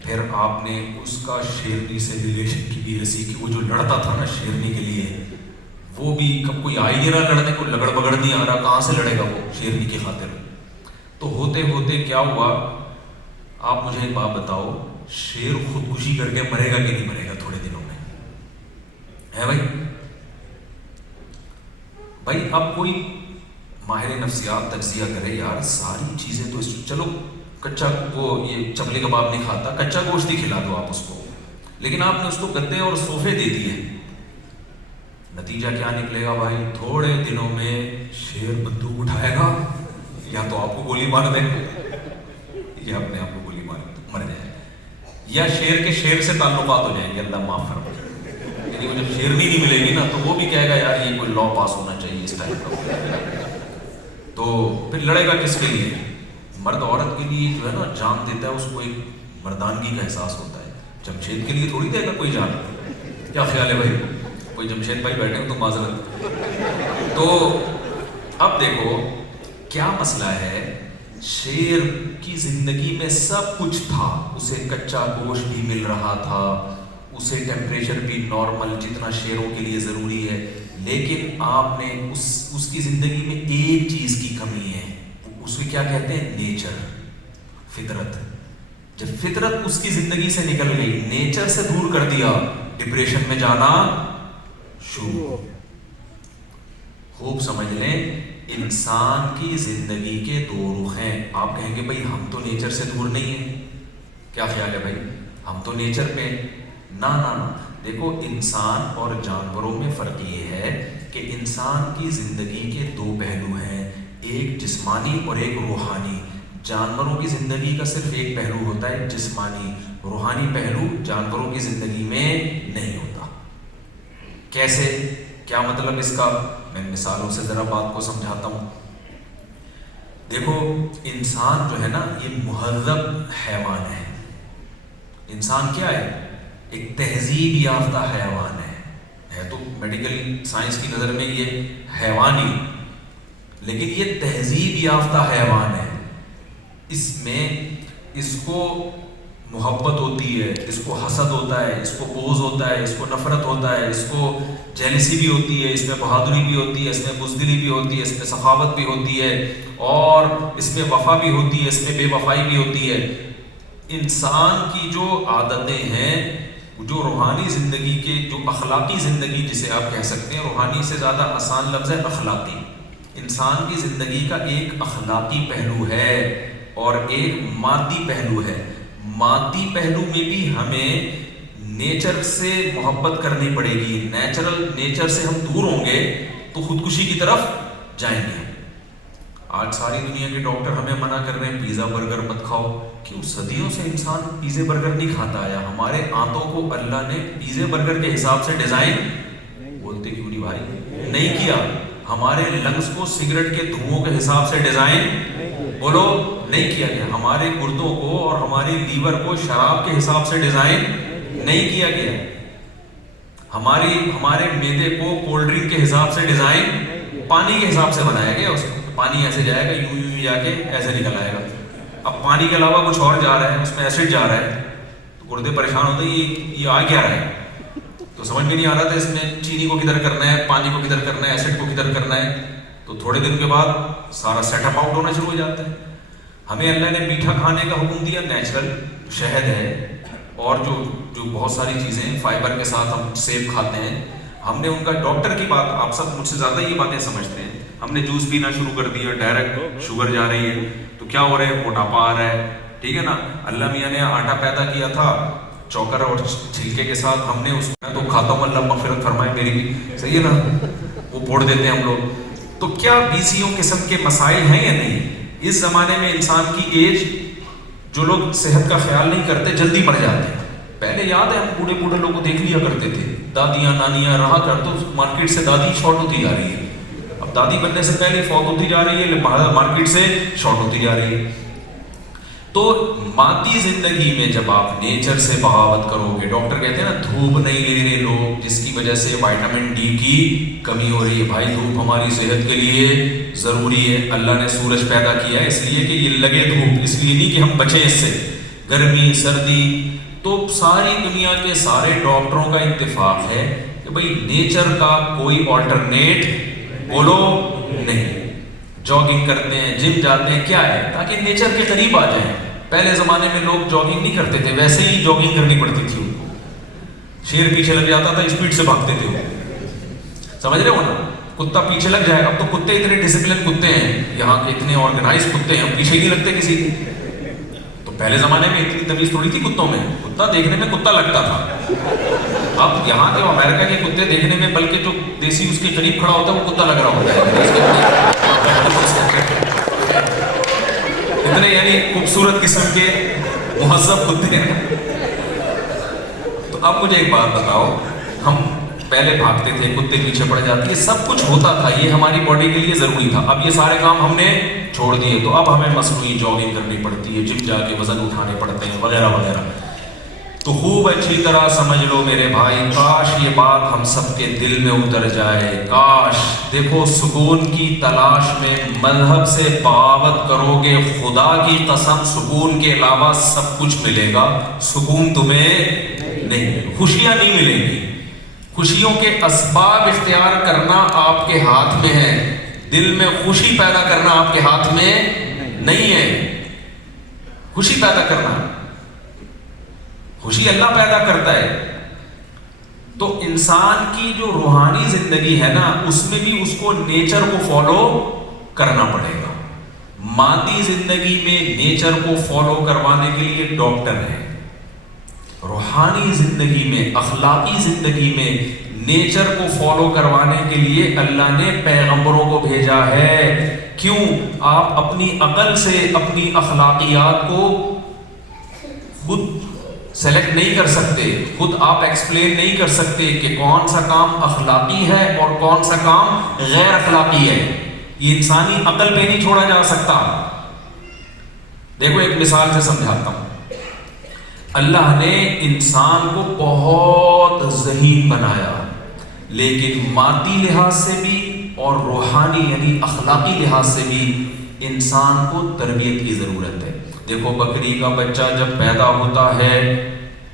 پھر آپ نے اس کا شیرنی سے ریلیشن کی بھی رسی کہ وہ جو لڑتا تھا نا شیرنی کے لیے، وہ بھی کب کوئی آ ہی نہیں رہا لڑنے کو، لگڑ بگڑ نہیں آ رہا، کہاں سے لڑے گا وہ شیرنی کی خاطر. تو ہوتے ہوتے کیا ہوا، آپ مجھے ایک بات بتاؤ، شیر خودکشی کر کے مرے گا کہ نہیں مرے گا تھوڑے دنوں میں؟ ہے بھائی اب کوئی ماہر نفسیات تجزیہ کرے یار ساری چیزیں تو چلو کچا وہ یہ چپلی کباب نہیں کھاتا، کچا گوشت ہی کھلا دو آپ اس کو، لیکن آپ نے اس کو گدے اور صوفے دے دیے. نتیجہ کیا نکلے گا بھائی؟ تھوڑے دنوں میں شیر بندوق اٹھائے گا، یا تو آپ کو گولی مار دے گا یا اپنے آپ کو گولی مار مر جائے گا، یا شیر کے شیر سے تعلقات ہو جائیں گے. اللہ معاف فرمائے. یعنی وہ جب شیرنی نہیں ملے گی نا تو وہ بھی کہے گا یار یہ کوئی لا پاس ہونا چاہیے اس ٹائپ کا. تو پھر لڑے گا کس کے لیے؟ مرد عورت کے لیے جو ہے نا جان دیتا ہے، اس کو ایک مردانگی کا احساس ہوتا ہے. جمشید کے لیے تھوڑی دے گا کوئی جان. کیا خیال ہے بھائی؟ کوئی جمشید بھائی بیٹھے ہو تو معذرت. تو اب دیکھو کیا مسئلہ ہے، شیر کی زندگی میں سب کچھ تھا، اسے کچا گوشت بھی مل رہا تھا، اسے ٹیمپریچر بھی نارمل جتنا شیروں کے لیے ضروری ہے، لیکن آپ نے اس کی زندگی میں ایک چیز کی کمی ہے، اس کو کیا کہتے ہیں؟ نیچر، فطرت. جب فطرت اس کی زندگی سے نکل گئی، نیچر سے دور کر دیا، ڈپریشن میں جانا شروع. خوب سمجھ لیں، انسان کی زندگی کے 2 رخ ہیں. آپ کہیں گے بھائی ہم تو نیچر سے دور نہیں ہیں. کیا خیال ہے بھائی؟ ہم تو نیچر پہ نہ دیکھو، انسان اور جانوروں میں فرق یہ ہے کہ انسان کی زندگی کے 2 پہلو ہیں، ایک جسمانی اور ایک روحانی. جانوروں کی زندگی کا صرف ایک پہلو ہوتا ہے جسمانی، روحانی پہلو جانوروں کی زندگی میں نہیں ہوتا. کیسے؟ کیا مطلب اس کا؟ میں مثالوں سے ذرا بات کو سمجھاتا ہوں. دیکھو انسان جو ہے نا یہ مہذب حیوان ہے. انسان کیا ہے؟ ایک تہذیب یافتہ حیوان ہے تو میڈیکل سائنس کی نظر میں یہ حیوانی، لیکن یہ تہذیب یافتہ حیوان ہے. اس میں اس کو محبت ہوتی ہے، اس کو حسد ہوتا ہے، اس کو بغض ہوتا ہے، اس کو نفرت ہوتا ہے، اس کو جیلسی بھی ہوتی ہے، اس میں بہادری بھی ہوتی ہے، اس میں بزدلی بھی ہوتی ہے، اس میں سخاوت بھی ہوتی ہے، اور اس میں وفا بھی ہوتی ہے، اس میں بے وفائی بھی ہوتی ہے. انسان کی جو عادتیں ہیں، جو روحانی زندگی کے، جو اخلاقی زندگی جسے آپ کہہ سکتے ہیں، روحانی سے زیادہ آسان لفظ ہے اخلاقی. انسان کی زندگی کا ایک اخلاقی پہلو ہے اور ایک مادی پہلو ہے. مادی پہلو میں بھی ہمیں نیچر سے محبت کرنی پڑے گی. نیچر سے ہم دور ہوں گے تو خودکشی کی طرف جائیں گے. آج ساری دنیا کے ڈاکٹر ہمیں منع کر رہے ہیں پیزا برگر مت کھاؤ. کیوں؟ صدیوں سے انسان پیزے برگر نہیں کھاتا آیا. ہمارے آنتوں کو اللہ نے پیزے برگر کے حساب سے ڈیزائن، بولتے کیوں نہیں بھائی، نہیں کیا. ہمارے لنگس کو سگریٹ کے دھوؤں کے حساب سے ڈیزائن، بولو، نہیں کیا گیا. ہمارے گردوں کو اور ہماری لیور کو شراب کے حساب سے ڈیزائن نہیں کیا گیا. ہمارے معدے کو کولڈ ڈرنک کے حساب سے ڈیزائن، پانی کے حساب سے بنایا گیا. اس کو پانی ایسے جائے گا، یوں جا کے ایسے نکل آئے گا. اب پانی کے علاوہ کچھ اور جا رہا ہے، اس میں ایسڈ جا رہا ہے تو گردے پریشان ہوتے ہیں یہ آ کیا رہا ہے. تو سمجھ میں نہیں آ رہا تھا اس میں چینی کو کدھر کرنا ہے، پانی کو کدھر کرنا ہے، ایسڈ کو کدھر کرنا ہے. تو تھوڑے دن کے بعد سارا سیٹ اپ آؤٹ ہونا شروع ہو جاتا ہے. ہمیں اللہ نے میٹھا کھانے کا حکم دیا، نیچرل شہد ہے اور جو بہت ساری چیزیں فائبر کے ساتھ ہم سیب کھاتے ہیں. ہم نے ان کا ڈاکٹر کی بات، آپ سب مجھ سے زیادہ یہ باتیں سمجھتے ہیں، ہم نے جوس پینا شروع کر دیا، ڈائریکٹ شوگر جا رہی ہے. تو کیا ہو رہا ہے؟ موٹاپا آ رہا ہے، ٹھیک ہے نا. اللہ میاں نے آٹا پیدا کیا تھا چوکر اور چھلکے کے ساتھ، ہم نے اس میں تو کھاتا ہوں، اللہ مغفرت فرمائے میری بھی، صحیح ہے نا، وہ پھوڑ دیتے ہیں ہم لوگ. تو کیا 20 قسم کے مسائل ہیں یا نہیں؟ اس زمانے میں انسان کی ایج، جو لوگ صحت کا خیال نہیں کرتے جلدی مر جاتے ہیں. پہلے یاد ہے ہم بوڑھے بوڑھے لوگ کو دیکھ لیا کرتے تھے، دادیاں نانیاں رہا کر، تو مارکیٹ سے دادی شارٹ ہوتی جا رہی ہے. اب دادی بننے سے پہلے فوت ہوتی جا رہی ہے، مارکیٹ سے شارٹ ہوتی جا رہی ہے. تو مادی زندگی میں جب آپ نیچر سے بغاوت کرو گے، ڈاکٹر کہتے ہیں نا دھوپ نہیں لے رہے لوگ جس کی وجہ سے وائٹامن ڈی کی کمی ہو رہی ہے. بھائی دھوپ ہماری صحت کے لیے ضروری ہے. اللہ نے سورج پیدا کیا ہے اس لیے کہ یہ لگے دھوپ، اس لیے نہیں کہ ہم بچیں اس سے، گرمی سردی. تو ساری دنیا کے سارے ڈاکٹروں کا اتفاق ہے کہ بھئی نیچر کا کوئی آلٹرنیٹ بولو نہیں. جاگنگ کرتے ہیں، جم جاتے ہیں، کیا ہے؟ تاکہ نیچر کے قریب آ جائیں. پہلے زمانے میں لوگ جاگنگ نہیں کرتے تھے، ویسے ہی جاگنگ کرنی پڑتی تھی ان کو. شیر پیچھے لگ جاتا تھا، اسپیڈ سے بھاگتے تھے وہ، سمجھ رہے ہو نا. کتا پیچھے لگ جائے، اب تو کتے اتنے ڈسپلن کتے ہیں یہاں کے، اتنے آرگنائز کتے ہیں، پیچھے ہی نہیں لگتے کسی کی. تو پہلے زمانے میں اتنی تمیز تھوڑی تھی کتوں میں، کتا دیکھنے میں کتا لگتا تھا. اب یہاں کے امریکہ کے کتے دیکھنے میں، بلکہ جو دیسی اس کے قریب کھڑا ہوتا ہے وہ کتا لگ رہا ہوتا ہے. اتنے یعنی خوبصورت قسم کے مہذب کتے ہیں. تو اب مجھے ایک بات بتاؤ، ہم پہلے بھاگتے تھے، کتے پیچھے پڑ جاتے، یہ سب کچھ ہوتا تھا، یہ ہماری باڈی کے لیے ضروری تھا. اب یہ سارے کام ہم نے چھوڑ دیے، تو اب ہمیں مصنوعی جاگنگ کرنی پڑتی ہے، جم جا کے وزن اٹھانے پڑتے ہیں وغیرہ وغیرہ. تو خوب اچھی طرح سمجھ لو میرے بھائی، کاش یہ بات ہم سب کے دل میں اتر جائے. کاش. دیکھو سکون کی تلاش میں مذہب سے بغاوت کرو گے، خدا کی قسم سکون کے علاوہ سب کچھ ملے گا، سکون تمہیں نہیں، خوشیاں نہیں ملیں گی. خوشیوں کے اسباب اختیار کرنا آپ کے ہاتھ میں ہے، دل میں خوشی پیدا کرنا آپ کے ہاتھ میں نہیں ہے. خوشی پیدا کرنا، خوشی اللہ پیدا کرتا ہے. تو انسان کی جو روحانی زندگی ہے نا، اس میں بھی اس کو نیچر کو فالو کرنا پڑے گا. مادی زندگی میں نیچر کو فالو کروانے کے لیے ڈاکٹر ہیں، روحانی زندگی میں، اخلاقی زندگی میں نیچر کو فالو کروانے کے لیے اللہ نے پیغمبروں کو بھیجا ہے. کیوں؟ آپ اپنی عقل سے اپنی اخلاقیات کو خود سلیکٹ نہیں کر سکتے، خود آپ ایکسپلین نہیں کر سکتے کہ کون سا کام اخلاقی ہے اور کون سا کام غیر اخلاقی ہے. یہ انسانی عقل پہ نہیں چھوڑا جا سکتا. دیکھو ایک مثال سے سمجھاتا ہوں. اللہ نے انسان کو بہت ذہین بنایا، لیکن مادی لحاظ سے بھی اور روحانی یعنی اخلاقی لحاظ سے بھی انسان کو تربیت کی ضرورت ہے. دیکھو بکری کا بچہ جب پیدا ہوتا ہے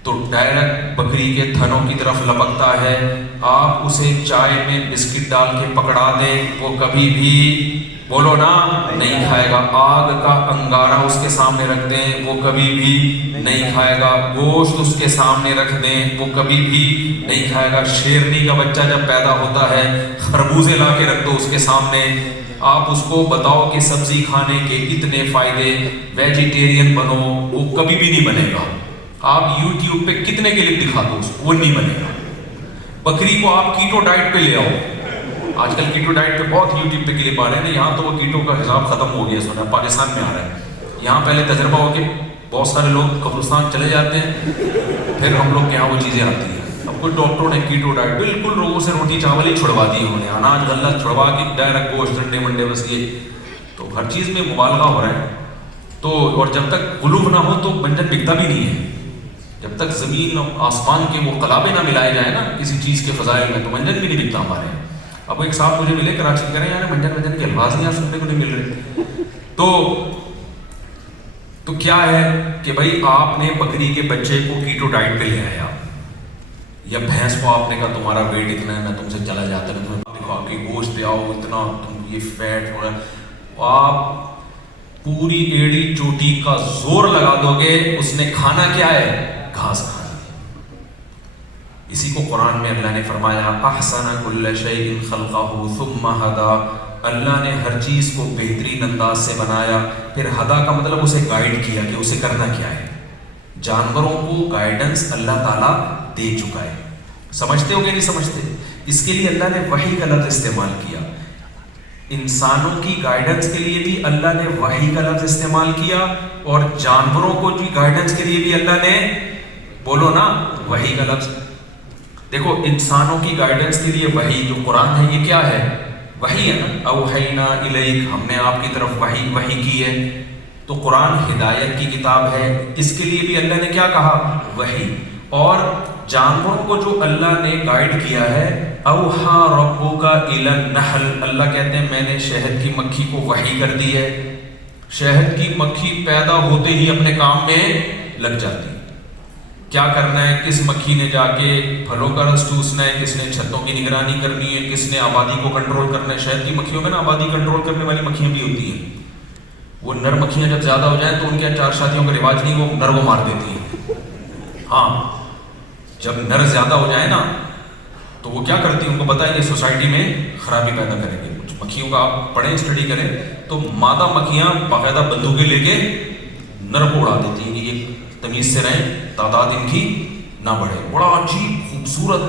تو ڈائریکٹ بکری کے تھنوں کی طرف لپکتا ہے. آپ اسے چائے میں بسکٹ ڈال کے پکڑا دیں، وہ کبھی بھی بولو نا نہیں کھائے گا. آگ کا انگارہ اس کے سامنے رکھ دیں، وہ کبھی بھی نہیں کھائے گا. گوشت اس کے سامنے رکھ دیں، وہ کبھی بھی نہیں کھائے گا. شیرنی کا بچہ جب پیدا ہوتا ہے، خربوزے لا کے رکھ دو اس کے سامنے، آپ اس کو بتاؤ کہ سبزی کھانے کے اتنے فائدے، ویجیٹیرین بنو، وہ کبھی بھی نہیں بنے گا. آپ یوٹیوب پہ کتنے کلپ دکھا دو اس کو، وہ نہیں بنے گا. بکری کو آپ کیٹو ڈائٹ پہ لے آؤ، آج کل کیٹو ڈائٹ پہ بہت یوٹیوب پہ کلپ آ رہے ہیں. یہاں تو وہ کیٹو کا حساب ختم ہو گیا، سنا پاکستان میں آ رہا ہے. یہاں پہلے تجربہ ہو کے بہت سارے لوگ قبرستان چلے جاتے ہیں، پھر ہم لوگ کے یہاں وہ چیزیں آتی ہیں. اب کوئی ڈاکٹروں نے کیٹو ڈائٹ بالکل لوگوں سے روٹی چاول ہی چھڑوا دی، انہوں نے اناج غلہ چھڑوا کے ڈائریکٹ گوشت انڈے منڈے بس یہ. تو ہر چیز میں مبالغہ ہو رہا ہے. تو اور جب تک غلوف نہ ہو تو منجن بکتا بھی نہیں ہے. جب تک زمین اور آسمان کے وہ قلابے نہ ملائے جائیں نا کسی چیز کے فضائل میں، تو منجن بھی نہیں بکتا ہمارے یہاں. اب ایک صاحب مجھے ملے کراچی، کہہ رہے ہیں یار منجن کے الفاظ نہیں سننے کو نہیں مل رہے. تو کیا ہے کہ بھائی آپ نے بکری کے بچے کو کیٹو ڈائٹ پہ لے آیا، یا بھینس کو آپ نے کہا تمہارا ویٹ اتنا ہے، میں تم سے چلا جاتا ہے، تمہیں دکھا کے گوشت پہ آؤ اتنا، تم یہ فیٹ ہو رہا ہے. آپ پوری ایڑی چوٹی کا زور لگا دو گے، اس نے کھانا کیا ہے؟ گھاس کھانا. اسی کو قرآن میں اللہ نے فرمایا احسن کل شیء خلقہ ثم ہدی اللہ نے ہر چیز کو بہترین انداز سے بنایا. پھر ہدا کا مطلب اسے گائیڈ کیا کہ اسے کرنا کیا ہے. جانوروں کو گائیڈنس اللہ تعالیٰ دے چکا ہے. سمجھتے ہو کہ نہیں سمجھتے؟ اس کے لیے اللہ نے وحی کا لفظ استعمال کیا. انسانوں کی گائیڈنس کے لیے بھی اللہ نے وحی کا لفظ استعمال کیا, اور جانوروں کو بھی گائیڈنس کے لیے بھی اللہ نے, بولو نا, وحی کا لفظ. دیکھو انسانوں کی گائیڈنس کے لیے وحی جو قرآن ہے یہ کیا ہے؟ وحی ہے نا. اوحینا الیک, ہم نے آپ کی طرف وحی کی ہے. تو قرآن ہدایت کی کتاب ہے, اس کے لیے بھی اللہ نے کیا کہا؟ وحی. اور جانوروں کو جو اللہ نے گائیڈ کیا ہے, اوحا ربک الی النحل, اللہ کہتے ہیں میں نے شہد کی مکھی کو وحی کر دی ہے. شہد کی مکھی پیدا ہوتے ہی اپنے کام میں لگ جاتی. کیا کرنا ہے, کس مکھی نے جا کے پھلوں کا رس چوسنا ہے, کس نے چھتوں کی نگرانی کرنی ہے, کس نے آبادی کو کنٹرول کرنا ہے. شہد کی مکھیوں میں نا آبادی کنٹرول کرنے والی مکھیاں بھی ہوتی ہیں. وہ نر مکھیاں جب زیادہ ہو جائیں تو ان کے 4 شادیوں کا رواج نہیں, وہ نر کو مار دیتی ہیں. ہاں, جب نر زیادہ ہو جائے نا تو وہ کیا کرتی ہیں, ان کو پتا ہے یہ سوسائٹی میں خرابی پیدا کریں گے. کچھ مکھیوں کا آپ پڑھیں, اسٹڈی کریں, تو مادہ مکھیاں باقاعدہ بندوقیں لے کے نر کو اڑا دیتی ہیں کہ یہ تمیز سے رہیں, تعداد ان کی نہ بڑھے. بڑا عجیب خوبصورت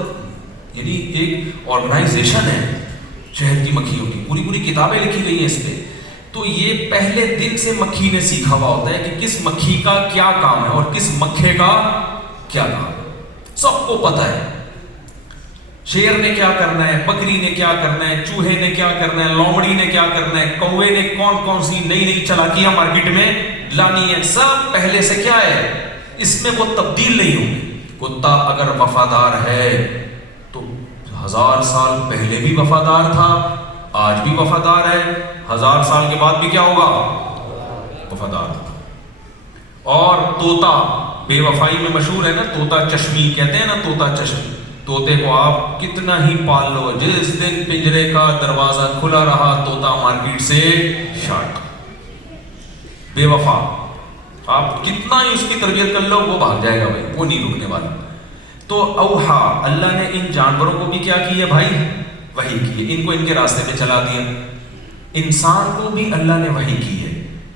یعنی ایک آرگنائزیشن ہے شہد کی مکھیوں کی, پوری پوری کتابیں لکھی گئی ہیں اس پہ. تو یہ پہلے دن سے مکھی نے سیکھا ہوا ہوتا ہے کہ کس مکھی کا کیا کام ہے اور کس مکھے کا کیا کام ہے. سب کو پتا ہے شیر نے کیا کرنا ہے, بکری نے کیا کرنا ہے, چوہے نے کیا کرنا ہے, لومڑی نے کیا کرنا ہے, کوے نے کون کون سی نئی نئی چالاکیاں مارکیٹ میں لانی ہے. سب پہلے سے کیا ہے, اس میں وہ تبدیل نہیں ہوگی. کتا اگر وفادار ہے تو 1000 سال پہلے بھی وفادار تھا, آج بھی وفادار ہے, 1000 سال کے بعد بھی کیا ہوگا, وفادار تھا. اور طوطا بے وفائی میں مشہور ہے نا, طوطا چشمی کہتے ہیں نا, طوطا چشمی. طوطے کو آپ کتنا ہی پال لو, جس دن پنجرے کا دروازہ کھلا رہا طوطا مارکیٹ سے شارٹ. بے وفا, آپ کتنا ہی اس کی تربیت کر لو وہ بھاگ جائے گا بھائی, وہ نہیں رکنے والا. تو اوحا, اللہ نے ان جانوروں کو بھی کیا کی ہے بھائی, وحی کی ہے, ان کو ان کے راستے پہ چلا دیا. انسان کو بھی اللہ نے وحی کی ہے.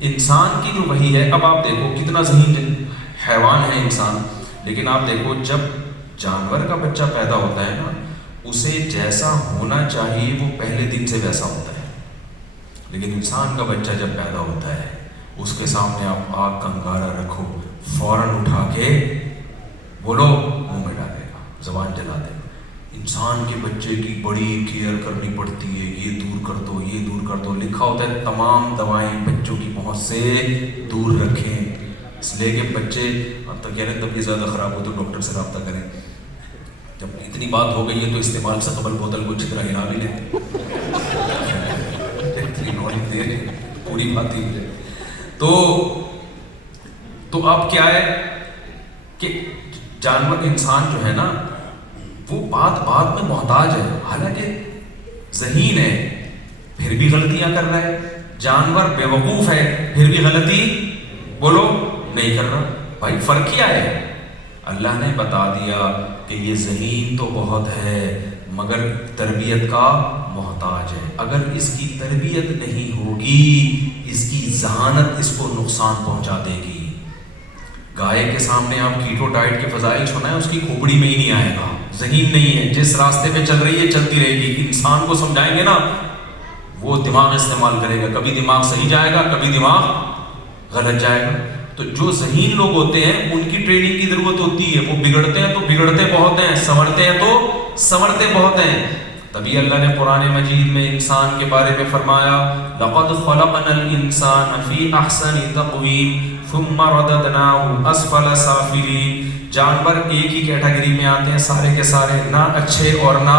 انسان کی جو وحی ہے, اب آپ دیکھو کتنا ذہین حیوان ہے انسان, لیکن آپ دیکھو جب جانور کا بچہ پیدا ہوتا ہے نا, اسے جیسا ہونا چاہیے وہ پہلے دن سے ویسا ہوتا ہے. لیکن انسان کا بچہ جب پیدا ہوتا ہے, اس کے سامنے آپ آگ کا انگارہ رکھو, فوراً اٹھا کے بولو منہ میں ڈالے گا, زبان جلا دے گا. انسان کے بچے کی بڑی کیئر کرنی پڑتی ہے, یہ دور کر دو, یہ دور کر دو. لکھا ہوتا ہے تمام دوائیں بچوں کی پہنچ سے دور رکھیں, اس لیے کہ بچے اب تک کہہ رہے ہیں طبیعت زیادہ خراب ہو تو ڈاکٹر سے رابطہ کریں. جب اتنی بات ہو گئی ہے تو استعمال سے قبل بوتل کو چھترا ہلا بھی لیں, اتنی نالج دے رہے پوری بات ہی ہے. تو اب کیا ہے کہ جانور, انسان جو ہے نا وہ بات میں محتاج ہے, حالانکہ ذہین ہے پھر بھی غلطیاں کر رہا ہے. جانور بے وقوف ہے پھر بھی غلطی بولو نہیں کر رہا. بھائی فرق کیا ہے؟ اللہ نے بتا دیا کہ یہ ذہین تو بہت ہے مگر تربیت کا محتاج ہے. اگر اس کی تربیت نہیں ہوگی, اس کی ذہانت اس کو نقصان پہنچا دے گی. گائے کے سامنے آپ کیٹو ڈائٹ کے فضائل سنائیں, اس کی کھوپڑی میں ہی نہیں آئے گا, ذہین نہیں ہے, جس راستے پہ چل رہی ہے چلتی رہے گی. انسان کو سمجھائیں گے نا وہ دماغ استعمال کرے گا, کبھی دماغ صحیح جائے گا, کبھی دماغ غلط جائے گا. تو جو ذہین لوگ ہوتے ہیں ان کی ٹریننگ کی ضرورت ہوتی ہے. وہ بگڑتے ہیں تو بگڑتے بہت ہیں, سنورتے ہیں تو سنورتے بہت ہیں. تبھی اللہ نے قرآن مجید میں انسان کے بارے میں فرمایا لَقَدْ خَلَقْنَا الْإِنسَانَ فِي أَحْسَنِ تَقْوِيمٍ ثُمَّ رَدَدْنَاهُ أَسْفَلَ سَافِلِينَ. جانور ایک ہی کیٹیگری میں آتے ہیں سارے کے سارے, نہ اچھے اور نہ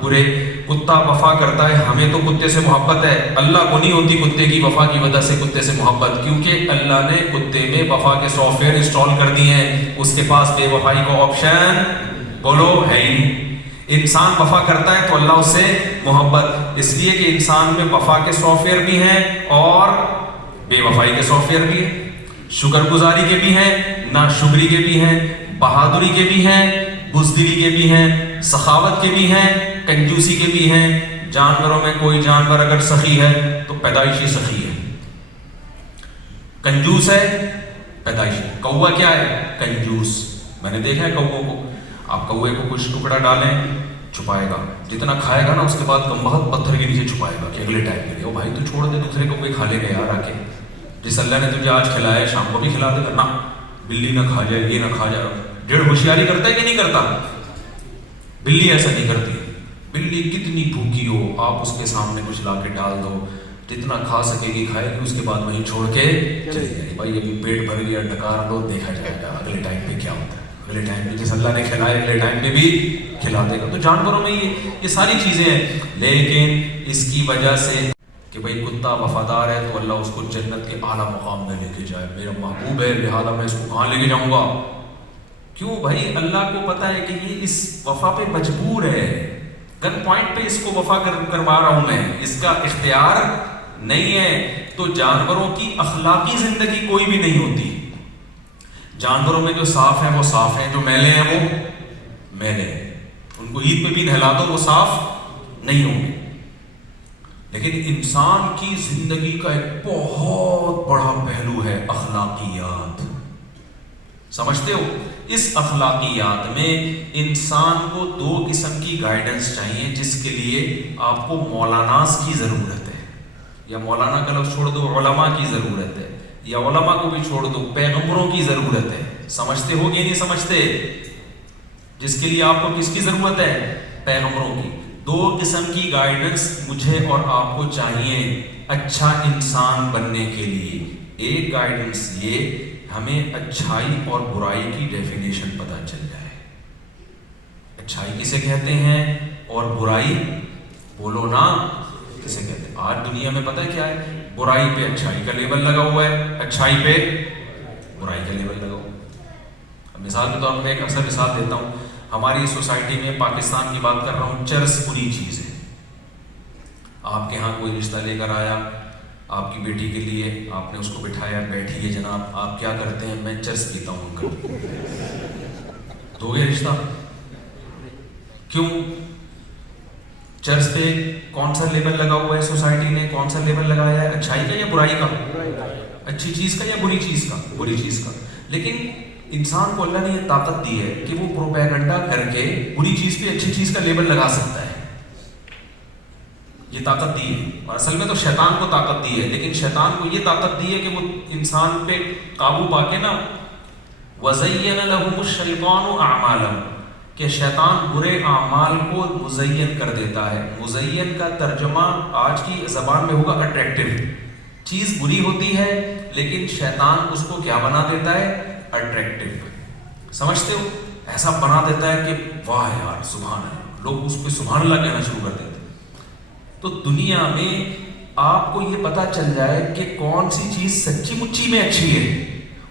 برے. کتا وفا کرتا ہے, ہمیں تو کتے سے محبت ہے, اللہ کو نہیں ہوتی کتے کی وفا کی وجہ سے کتے سے محبت, کیونکہ اللہ نے کتے میں وفا کے سافٹ ویئر انسٹال کر دیے ہیں. اس کے پاس بے وفائی کا آپشن بولو ہے ہی نہیں. انسان وفا کرتا ہے تو اللہ اس سے محبت, اس لیے کہ انسان میں وفا کے سافٹ ویئر بھی ہیں اور بے وفائی کے سافٹ ویئر بھی ہیں, شکر گزاری کے بھی ہیں, ناشکری کے بھی ہیں, بہادری کے بھی ہیں, بزدلی کے بھی ہیں, سخاوت کے بھی ہیں, کنجوسی کے بھی ہیں, جانوروں میں کوئی جانور اگر سخی ہے تو پیدائشی سخی ہے، کنجوس ہے پیدائشی۔ کوا کیا ہے؟ کنجوس۔ میں نے دیکھا ہے کووں کو، آپ کوے کو کچھ ٹکڑا ڈالیں چھپائے گا، جتنا کھائے گا نا اس کے بعد کم بہت پتھر کے نیچے چھپائے گا کہ اگلے ٹائم کے لیے، او بھائی تو چھوڑ دے، دوسرے کوے کھا لے گا یار آ کے، جس اللہ نے تجھے آج کھلایا شام کو بھی کھلا دے گا، نہ بلی نہ کھا جائے، یہ نہ کھا جائے۔ ڈیڑھ ہوشیاری کرتا ہے کہ نہیں کرتا؟ بلی ایسا نہیں کرتی، بلی کتنی بھوکی ہو آپ اس کے سامنے کچھ لا کے ڈال دو، جتنا کھا سکے گی کھائے گی، اس کے بعد وہیں چھوڑ کے چلی جائے گی، بھائی ابھی پیٹ بھر گیا ڈکار لو، دیکھا جائے گا اگلے ٹائم پہ کیا ہوتا ہے، اگلے ٹائم پہ جس اللہ نے کھلائے اگلے ٹائم پہ بھی کھلا دے گا۔ تو جانوروں میں یہ ساری چیزیں ہیں، لیکن اس کی وجہ سے کہ بھئی کتا وفادار ہے تو اللہ اس کو جنت کے اعلیٰ مقام میں لے کے جائے، میرا محبوب ہے لہذا میں اس کو کہاں لے کے جاؤں گا؟ کیوں بھائی؟ اللہ کو پتا ہے کہ یہ اس وفا پہ مجبور ہے، گن پوائنٹ پہ اس کو وفا کروا رہا ہوں میں، اس کا اختیار نہیں ہے۔ تو جانوروں کی اخلاقی زندگی کوئی بھی نہیں ہوتی، جانوروں میں جو صاف ہیں وہ صاف ہیں، جو میلے ہیں وہ میلے ہیں، ان کو عید پہ بھی نہلا دو وہ صاف نہیں ہوں گے۔ لیکن انسان کی زندگی کا ایک بہت بڑا پہلو ہے اخلاقیات، سمجھتے ہو؟ اس اخلاقیات میں انسان کو دو قسم کی گائیڈنس چاہیے، جس کے لیے آپ کو مولاناز کی ضرورت ہے، یا مولانا کا لفظ چھوڑ دو علماء کی ضرورت ہے، یا علماء کو بھی چھوڑ دو پیغمبروں کی ضرورت ہے۔ سمجھتے ہو کہ نہیں سمجھتے؟ جس کے لیے آپ کو کس کی ضرورت ہے؟ پیغمبروں کی۔ دو قسم کی گائیڈنس مجھے اور آپ کو چاہیے اچھا انسان بننے کے لیے۔ ایک گائیڈنس یہ ہمیں اچھائی اور برائی کی ڈیفینیشن پتہ چل جائے، اچھائی کسے کہتے ہیں اور برائی بولو نا کسے کہتے ہیں۔ آج دنیا میں پتہ کیا ہے؟ برائی پہ اچھائی کا لیبل لگا ہوا ہے، اچھائی پہ برائی کا لیبل لگا ہوا ہے۔ مثال کے طور پر ایک اکثر مثال دیتا ہوں، ہماری سوسائٹی میں پاکستان کی بات کر رہا ہوں، چرس بری چیز ہے۔ آپ کے ہاں کوئی رشتہ لے کر آیا آپ کی بیٹی کے لیے، آپ نے اس کو بٹھایا، بیٹھیے جناب آپ کیا کرتے ہیں؟ میں چرس پیتا ہوں انکل، دو گے رشتہ؟ کیوں؟ چرس پہ کون سا لیبل لگا ہوا ہے سوسائٹی نے؟ کون سا لیبل لگایا ہے؟ اچھائی کا یا برائی کا؟ اچھی چیز کا یا بری چیز کا؟ بری چیز کا۔ لیکن انسان کو اللہ نے یہ طاقت دی ہے کہ وہ پروپیگنڈا کر کے بری چیز پہ اچھی چیز کا لیبل لگا سکتا ہے، یہ طاقت دی ہے۔ اور اصل میں تو شیطان کو طاقت دی ہے، لیکن شیطان کو یہ طاقت دی ہے کہ وہ انسان پہ قابو پا کے نا وَزَيَّنَ لَهُمُ الشَّيْطَانُ أَعْمَالَهُمْ، کہ شیطان برے اعمال کو مزین کر دیتا ہے۔ مزین کا ترجمہ آج کی زبان میں ہوگا اٹریکٹیو، چیز بری ہوتی ہے لیکن شیطان اس کو کیا بنا دیتا ہے؟ اٹریکٹیو۔ سمجھتے ہو؟ ایسا بنا دیتا ہے کہ واہ یار سبحان اللہ، لوگ اس پہ سبحان اللہ کہنا شروع کر دیتے۔ تو دنیا میں آپ کو یہ پتا چل جائے کہ کون سی چیز سچی مچی میں اچھی ہے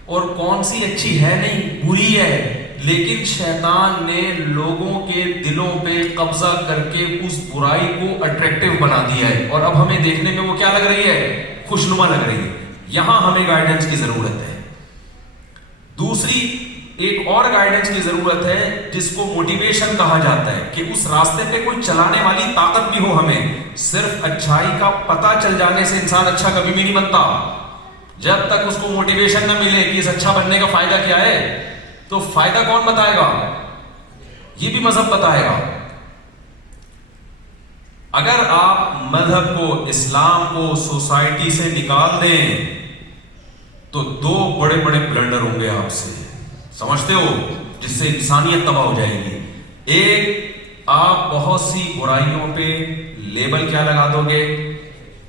اور کون سی اچھی ہے نہیں، بری ہے، لیکن شیطان نے لوگوں کے دلوں پہ قبضہ کر کے اس برائی کو اٹریکٹیو بنا دیا ہے، اور اب ہمیں دیکھنے میں وہ کیا لگ رہی ہے؟ خوشنما لگ رہی ہے۔ یہاں ہمیں گائیڈنس کی ضرورت ہے۔ دوسری ایک اور گائیڈنس کی ضرورت ہے جس کو موٹیویشن کہا جاتا ہے، کہ اس راستے پہ کوئی چلانے والی طاقت بھی ہو ہمیں۔ صرف اچھائی کا پتہ چل جانے سے انسان اچھا کبھی بھی نہیں بنتا، جب تک اس کو موٹیویشن نہ ملے کہ اس اچھا بننے کا فائدہ کیا ہے۔ تو فائدہ کون بتائے گا؟ یہ بھی مذہب بتائے گا۔ اگر آپ مذہب کو، اسلام کو سوسائٹی سے نکال دیں تو دو بڑے بڑے بلنڈر ہوں گے آپ سے، سمجھتے ہو؟ جس سے انسانیت تباہ ہو جائے گی۔ ایک، آپ بہت سی برائیوں پہ لیبل کیا لگا دو گے؟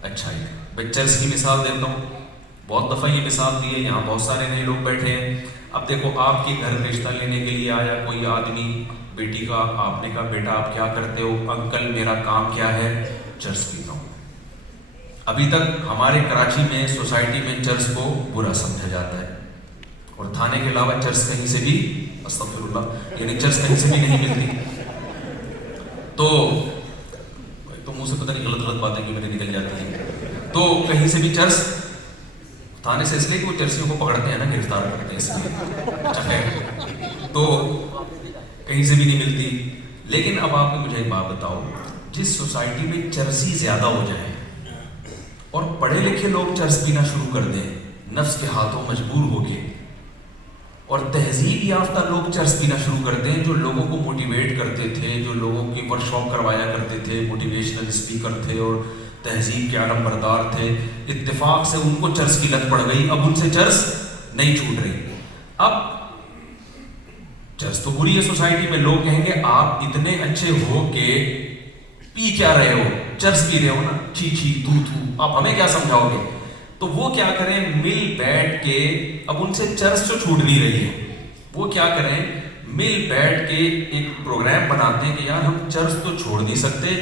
اچھائی۔ میں چرس کی مثال دیتا ہوں، بہت دفعہ یہ مثال دی ہے، یہاں بہت سارے نئے لوگ بیٹھے ہیں۔ اب دیکھو آپ کے گھر رشتہ لینے کے لیے آیا کوئی آدمی، بیٹی کا، آپ نے کہا بیٹا آپ کیا کرتے ہو؟ انکل میرا کام کیا ہے؟ چرس پیتا ہوں۔ ابھی تک ہمارے کراچی میں سوسائٹی میں چرس کو برا سمجھا جاتا ہے، اور تھانے کے علاوہ چرس کہیں سے بھی، استغفر اللہ، یعنی چرس کہیں سے بھی نہیں ملتی۔ تو منہ سے پتہ نہیں غلط غلط باتیں کیوں میرے نکل جاتی ہیں۔ تو کہیں سے بھی چرس، تھانے سے اس لیے کہ وہ چرسیوں کو پکڑتے ہیں نا، گرفتار کرتے ہیں اس لیے، تو کہیں سے بھی نہیں ملتی۔ لیکن اب آپ مجھے ایک بات بتاؤ، جس سوسائٹی میں چرسی زیادہ ہو جائے اور پڑھے لکھے لوگ چرس پینا شروع کر دیں نفس کے ہاتھوں مجبور ہو کے، اور تہذیب یافتہ لوگ چرس پینا شروع کر دیں جو لوگوں کو موٹیویٹ کرتے تھے، جو لوگوں کی ورک شاپ کروایا کرتے تھے، موٹیویشنل اسپیکر تھے اور تہذیب کے عالم بردار تھے، اتفاق سے ان کو چرس کی لت پڑ گئی، اب ان سے چرس نہیں چھوٹ رہی۔ اب چرس تو بری ہے سوسائٹی میں، لوگ کہیں گے آپ اتنے اچھے ہو کہ پی کیا رہے ہو، چرس پی رہے ہو نا، چھی چھی تھو تھو، آپ ہمیں کیا سمجھاؤ گے؟ تو وہ کیا کریں، مل بیٹھ کے، اب ان سے چرس تو چھوٹ نہیں رہی ہے، وہ کیا کریں، مل بیٹھ کے ایک پروگرام بناتے ہیں کہ یار ہم چرس تو چھوڑ نہیں سکتے،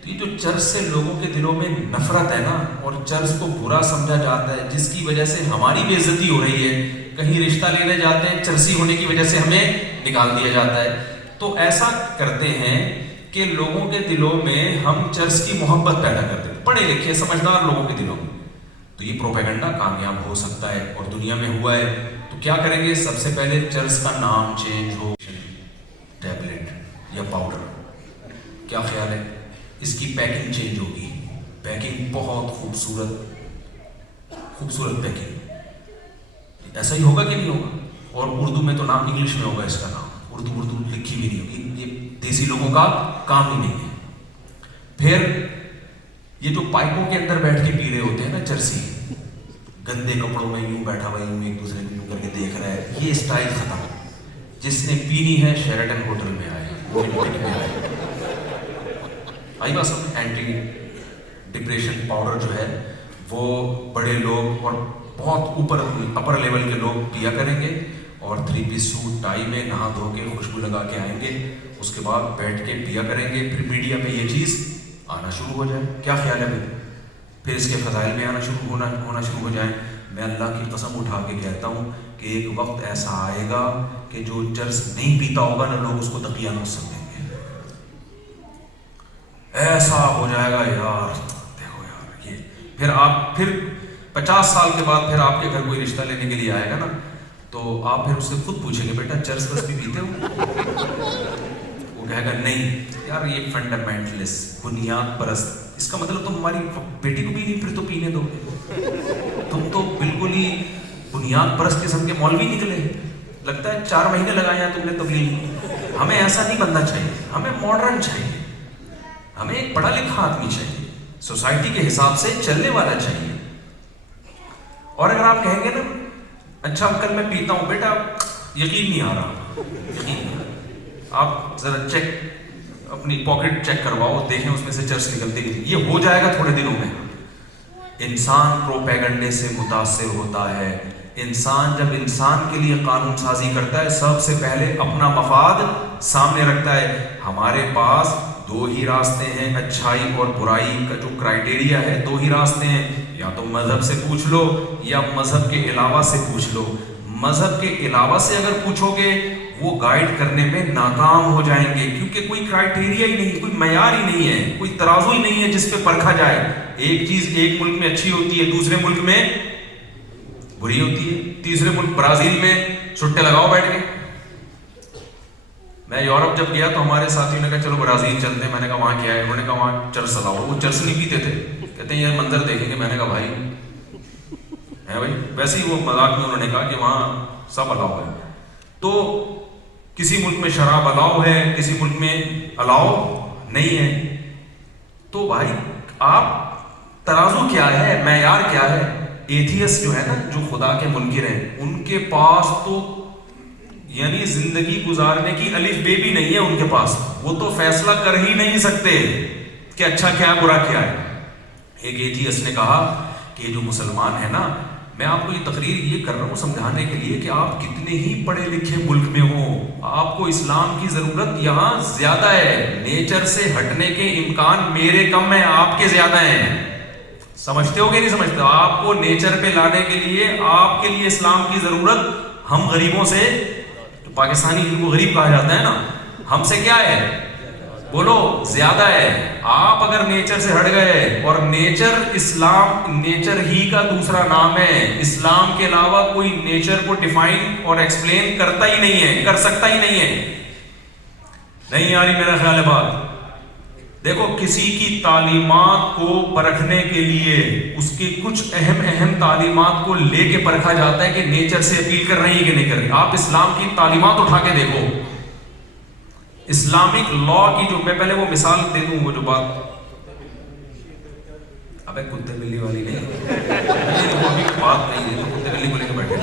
تو یہ جو چرس سے لوگوں کے دلوں میں نفرت ہے نا، اور چرس کو برا سمجھا جاتا ہے، جس کی وجہ سے ہماری بے عزتی ہو رہی ہے، کہیں رشتہ لینے جاتے ہیں چرسی ہونے کی وجہ سے ہمیں نکال دیا جاتا ہے، تو ایسا کرتے ہیں کہ لوگوں کے دلوں میں ہم چرس کی محبت پیدا کرتے ہیں، پڑھے لکھے سمجھدار لوگوں کے دلوں میں، تو یہ پروپیگنڈا کامیاب ہو سکتا ہے اور دنیا میں ہوا ہے۔ تو کیا کریں گے، سب سے پہلے چرس کا نام چینج ہو، ٹیبلٹ یا پاؤڈر، کیا خیال ہے، اس کی پیکنگ چینج ہوگی، پیکنگ بہت خوبصورت پیکنگ، ایسا ہی ہوگا کہ نہیں ہوگا، اور اردو میں تو نام انگلش میں ہوگا، اس کا نام اردو لکھی بھی نہیں ہوگی، یہ دیسی لوگوں کا کام ہی نہیں ہے۔ پھر یہ جو پائپوں کے اندر بیٹھ کے پی رہے ہوتے ہیں نا چرسی، گندے کپڑوں میں یوں بیٹھا ہوا یوں ایک دوسرے کو یوں کر کے دیکھ رہا ہے، یہ اسٹائل ختم، جس نے پینی ہے شیرٹن ہوٹل میں آئے، آئی بات سمجھ، اینٹی ڈپریشن پاؤڈر جو ہے وہ بڑے لوگ اور بہت اوپر اپر لیول کے لوگ پیا کریں گے، اور 3 پیس سوٹ ٹائی میں نہا دھو کے خوشبو لگا کے آئیں گے، اس کے بعد بیٹھ کے پیا کریں گے، پھر میڈیا پہ یہ چیز آنا شروع ہو جائے، کیا خیال ہے پھر اس کے فضائل میں آنا شروع ہونا شروع ہو جائیں۔ میں اللہ کی قسم اٹھا کے کہتا ہوں کہ ایک وقت ایسا آئے گا کہ جو چرس نہیں پیتا ہوگا نا، لوگ اس کو دقیانوس سمجھیں گے، ایسا ہو جائے گا یار، دیکھو یار یہ، پھر 50 سال کے بعد پھر آپ کے گھر کوئی رشتہ لینے کے لیے آئے گا نا، تو آپ پھر اس سے خود پوچھیں گے بیٹا چرس بس بھی پیتے ہو؟ وہ کہے گا نہیں یار، یہ فنڈامنٹلسٹ، بنیاد پرست، اس کا مطلب تم ہماری بیٹی کو بھی نہیں پھر تو پینے دو گے، تم تو بالکل ہی بنیاد پرست قسم کے مولوی نکلے، لگتا ہے 4 مہینے لگائے ہیں تم نے تبلیغ۔ ہمیں ایسا نہیں بننا چاہیے، ہمیں ماڈرن چاہیے، ہمیں ایک پڑھا لکھا آدمی چاہیے، سوسائٹی کے حساب سے چلنے والا چاہیے۔ اور اگر آپ کہیں گے نا اچھا انکل میں پیتا ہوں، بیٹا یقین نہیں آ رہا، آپ ذرا چیک، اپنی پاکٹ چیک کرواؤ، دیکھیں اس میں سے چرس نکلتی ہے، یہ ہو جائے گا تھوڑے دنوں میں۔ انسان پروپیگنڈے سے متاثر ہوتا ہے، انسان جب انسان کے لیے قانون سازی کرتا ہے سب سے پہلے اپنا مفاد سامنے رکھتا ہے۔ ہمارے پاس 2 ہی راستے ہیں، اچھائی اور برائی کا جو کرائٹیریا ہے 2 ہی راستے ہیں، یا تو مذہب سے پوچھ لو یا مذہب کے علاوہ سے پوچھ لو۔ مذہب کے علاوہ سے اگر پوچھو گے وہ گائیڈ کرنے میں ناکام ہو جائیں گے، کیونکہ کوئی کرائٹیریا ہی نہیں، کوئی معیار ہی نہیں ہے، کوئی ترازو ہی نہیں ہے جس پہ پرکھا جائے۔ ایک چیز ایک ملک میں اچھی ہوتی ہے، دوسرے ملک میں بری ہوتی ہے، تیسرے ملک برازیل میں چھٹے لگاؤ بیٹھ کے۔ میں یورپ جب گیا تو ہمارے ساتھیوں نے کہا چلو برازیل چلتے ہیں، میں نے کہا وہاں کیا ہے، انہوں نے کہا وہاں چرس الاؤ، وہ چرس نہیں پیتے تھے، کہتے ہیں یہ منظر دیکھیں گے، میں نے کہا بھائی ہے بھائی، ویسے ہی وہ مذاق میں انہوں نے کہا کہ وہاں سب الاؤ ہے۔ تو کسی ملک میں شراب الاؤ ہے، کسی ملک میں الاؤ نہیں ہے، تو بھائی آپ ترازو کیا ہے، معیار کیا ہے؟ ایتھیسٹ جو ہے نا، جو خدا کے منکر ہیں، ان کے پاس تو یعنی زندگی گزارنے کی الف بے بھی نہیں ہے ان کے پاس، وہ تو فیصلہ کر ہی نہیں سکتے کہ اچھا کیا ہے برا کیا ہے۔ ایک ایتھیسٹ نے کہا کہ جو مسلمان ہے نا، میں آپ کو یہ تقریر یہ کر رہا ہوں سمجھانے کے لیے کہ آپ کتنے ہی پڑھے لکھے ملک میں ہوں، آپ کو اسلام کی ضرورت یہاں زیادہ ہے، نیچر سے ہٹنے کے امکان میرے کم ہیں، آپ کے زیادہ ہیں۔ سمجھتے ہو کہ نہیں سمجھتے؟ آپ کو نیچر پہ لانے کے لیے آپ کے لیے اسلام کی ضرورت ہم غریبوں سے، جو پاکستانی جن کو غریب کہا جاتا ہے نا، ہم سے کیا ہے بولو زیادہ ہے۔ آپ اگر نیچر سے ہٹ گئے، اور نیچر اسلام نیچر ہی کا دوسرا نام ہے، اسلام کے علاوہ کوئی نیچر کو ڈیفائن اور ایکسپلین کرتا ہی نہیں ہے، کر سکتا ہی نہیں ہے۔ نہیں یاری میرا خیال ہے بات، دیکھو کسی کی تعلیمات کو پرکھنے کے لیے اس کی کچھ اہم تعلیمات کو لے کے پرکھا جاتا ہے کہ نیچر سے اپیل کر رہی ہے کہ نہیں کر رہی. آپ اسلام کی تعلیمات اٹھا کے دیکھو, اسلامک لا کی جو, میں پہلے وہ مثال دے دوں, وہ جو بات ابے کتے بلی والی نہیں, بات نہیں ہے تو کتے بلی کو لے کے بیٹھے,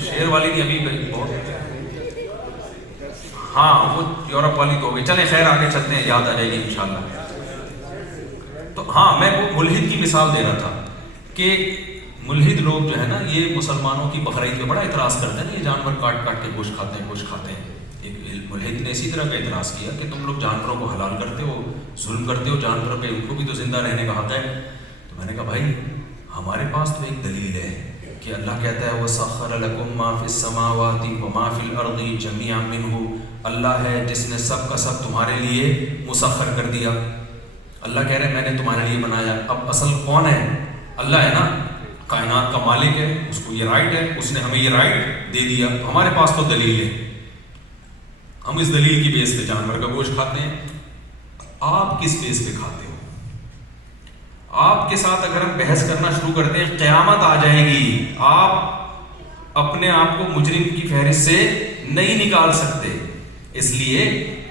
شیر والی نہیں ابھی بہت, ہاں وہ یورپ والی تو ہو گئی. چلیں خیر آگے چلتے ہیں, یاد آ جائے گی انشاءاللہ. تو ہاں میں وہ ملحد کی مثال دے رہا تھا کہ ملحد لوگ جو ہے نا یہ مسلمانوں کی بقرعید پہ بڑا اعتراض کرتے ہیں نا, یہ جانور کاٹ کاٹ کے گوشت کھاتے ہیں. ایک ملحد نے اسی طرح کا اعتراض کیا کہ تم لوگ جانوروں کو حلال کرتے ہو, ظلم کرتے ہو جانوروں پہ, ان کو بھی تو زندہ رہنے کا حق ہے. تو میں نے کہا بھائی ہمارے پاس تو ایک دلیل ہے کہ اللہ کہتا ہے وَسَخَّرَ لَكُم مَّا فِي السَّمَاوَاتِ وَمَا فِي الْأَرْضِ جَمِيعًا مِّنْهُ, اللہ ہے جس نے سب کا سب تمہارے لیے مسخر کر دیا. اللہ کہہ رہے ہیں میں نے تمہارے لیے بنایا. اب اصل کون ہے؟ اللہ ہے نا, کائنات کا مالک ہے, اس کو یہ رائٹ ہے, اس نے ہمیں یہ رائٹ دے دیا. ہمارے پاس تو دلیل ہے, ہم اس دلیل کی بیس پہ جانور کا گوشت کھاتے ہیں. آپ کس بیس پہ کھاتے ہو؟ آپ کے ساتھ اگر ہم بحث کرنا شروع کرتے ہیں قیامت آ جائے گی, آپ اپنے آپ کو مجرم کی فہرست سے نہیں نکال سکتے. اس لیے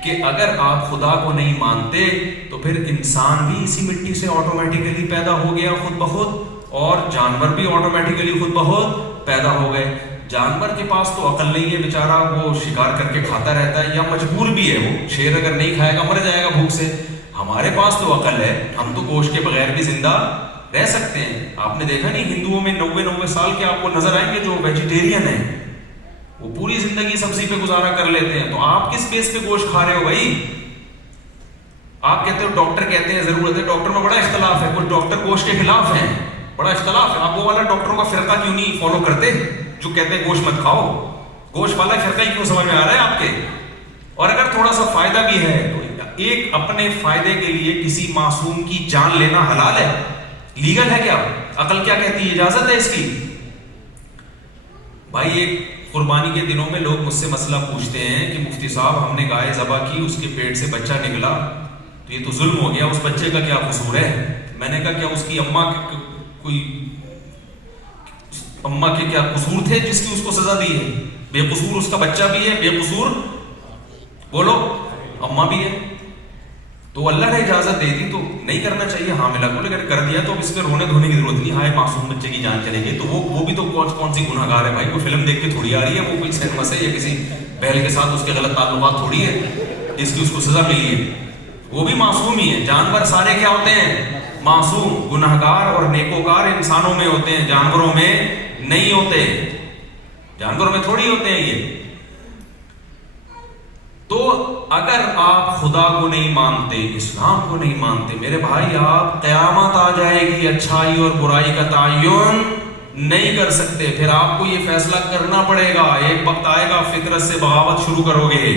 کہ اگر آپ خدا کو نہیں مانتے تو پھر انسان بھی اسی مٹی سے آٹومیٹیکلی پیدا ہو گیا خود بخود, اور جانور بھی آٹومیٹیکلی خود بخود پیدا ہو گئے. جانور کے پاس تو عقل نہیں ہے بیچارہ, وہ شکار کر کے کھاتا رہتا ہے یا مجبور بھی ہے, وہ شیر اگر نہیں کھائے گا مر جائے گا بھوک سے. ہمارے پاس تو عقل ہے, ہم تو گوشت کے بغیر بھی زندہ رہ سکتے ہیں. آپ نے دیکھا نہیں ہندوؤں میں 90 سال کے آپ کو نظر آئیں گے جو ویجیٹیرین ہیں, وہ پوری زندگی سبزی پہ گزارا کر لیتے ہیں. تو آپ کس بیس پہ گوشت کھا رہے ہو بھائی؟ آپ کہتے ہو ڈاکٹر کہتے ہیں ضرورت ہے, ڈاکٹر میں بڑا اختلاف ہے, کچھ ڈاکٹر گوشت کے خلاف ہیں, بڑا اختلاف ہے. آپ وہ والا ڈاکٹروں کا فرقہ کیوں نہیں فالو کرتے جو کہتے ہیں گوشت مت کھاؤ؟ گوشت والا فرقہ ہی کیوں سمجھ میں آ رہا ہے آپ کے؟ اور اگر تھوڑا سا فائدہ بھی ہے تو ایک اپنے فائدے کے لیے کسی معصوم کی جان لینا حلال ہے, لیگل ہے کیا؟ عقل کیا کہتی ہے, اجازت ہے اس کی؟ بھائی ایک قربانی کے دنوں میں لوگ مجھ سے مسئلہ پوچھتے ہیں کہ مفتی صاحب ہم نے گائے ذبح کی, اس کے پیٹ سے بچہ نکلا, تو یہ تو ظلم ہو گیا, اس بچے کا کیا قصور ہے؟ میں نے کہا کیا اس کی اماں کے کیا قصور تھے جس کی اس کو سزا دی ہے؟ بے قصور اس کا بچہ بھی ہے, بے قصور بولو اماں بھی ہے. تو اللہ نے اجازت دے دی تو نہیں کرنا چاہیے حاملہ کو, لیکن کر دیا تو اس پہ رونے دھونے کی ضرورت نہیں. ہائے معصوم بچے کی جان چلے گئی, تو وہ بھی تو کون سی گناہ گار ہے بھائی؟ کوئی فلم دیکھ کے تھوڑی آ رہی ہے, وہ کوئی سینما سے یا کسی بہل کے ساتھ اس کے غلط تعلقات تھوڑی ہے جس کی اس کو سزا ملی ہے. وہ بھی معصوم ہی ہے. جانور سارے کیا ہوتے ہیں؟ معصوم. گناہگار اور نیکوکار انسانوں میں ہوتے ہیں, جانوروں میں نہیں ہوتے. جانوروں میں تھوڑی ہوتے ہیں یہ. تو اگر آپ خدا کو نہیں مانتے, اسلام کو نہیں مانتے, میرے بھائی آپ قیامت آ جائے گی, اچھائی اور برائی کا تعین نہیں کر سکتے. پھر آپ کو یہ فیصلہ کرنا پڑے گا. ایک وقت آئے گا فطرت سے بغاوت شروع کرو گے.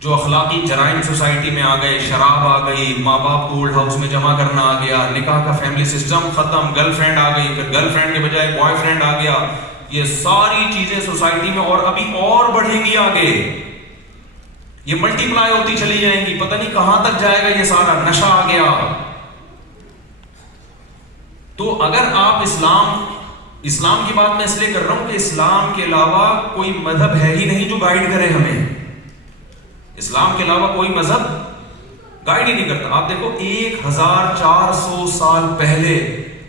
جو اخلاقی جرائم سوسائٹی میں آ گئے, شراب آ گئی, ماں باپ کو اولڈ ہاؤس میں جمع کرنا آ گیا, نکاح کا فیملی سسٹم ختم, گرل فرینڈ آ گئی, پھر گرل فرینڈ کے بجائے بوائے فرینڈ آ گیا. یہ ساری چیزیں سوسائٹی میں اور ابھی اور بڑھیں گی آگے, یہ ملٹی پلائی ہوتی چلی جائیں گی. پتہ نہیں کہاں تک جائے گا یہ سارا. نشہ آ گیا. تو اگر آپ اسلام کی بات میں اس لیے کر رہا ہوں کہ اسلام کے علاوہ کوئی مذہب ہے ہی نہیں جو گائیڈ کرے ہمیں. اسلام کے علاوہ کوئی مذہب گائیڈ ہی نہیں کرتا. آپ دیکھو 1400 سال پہلے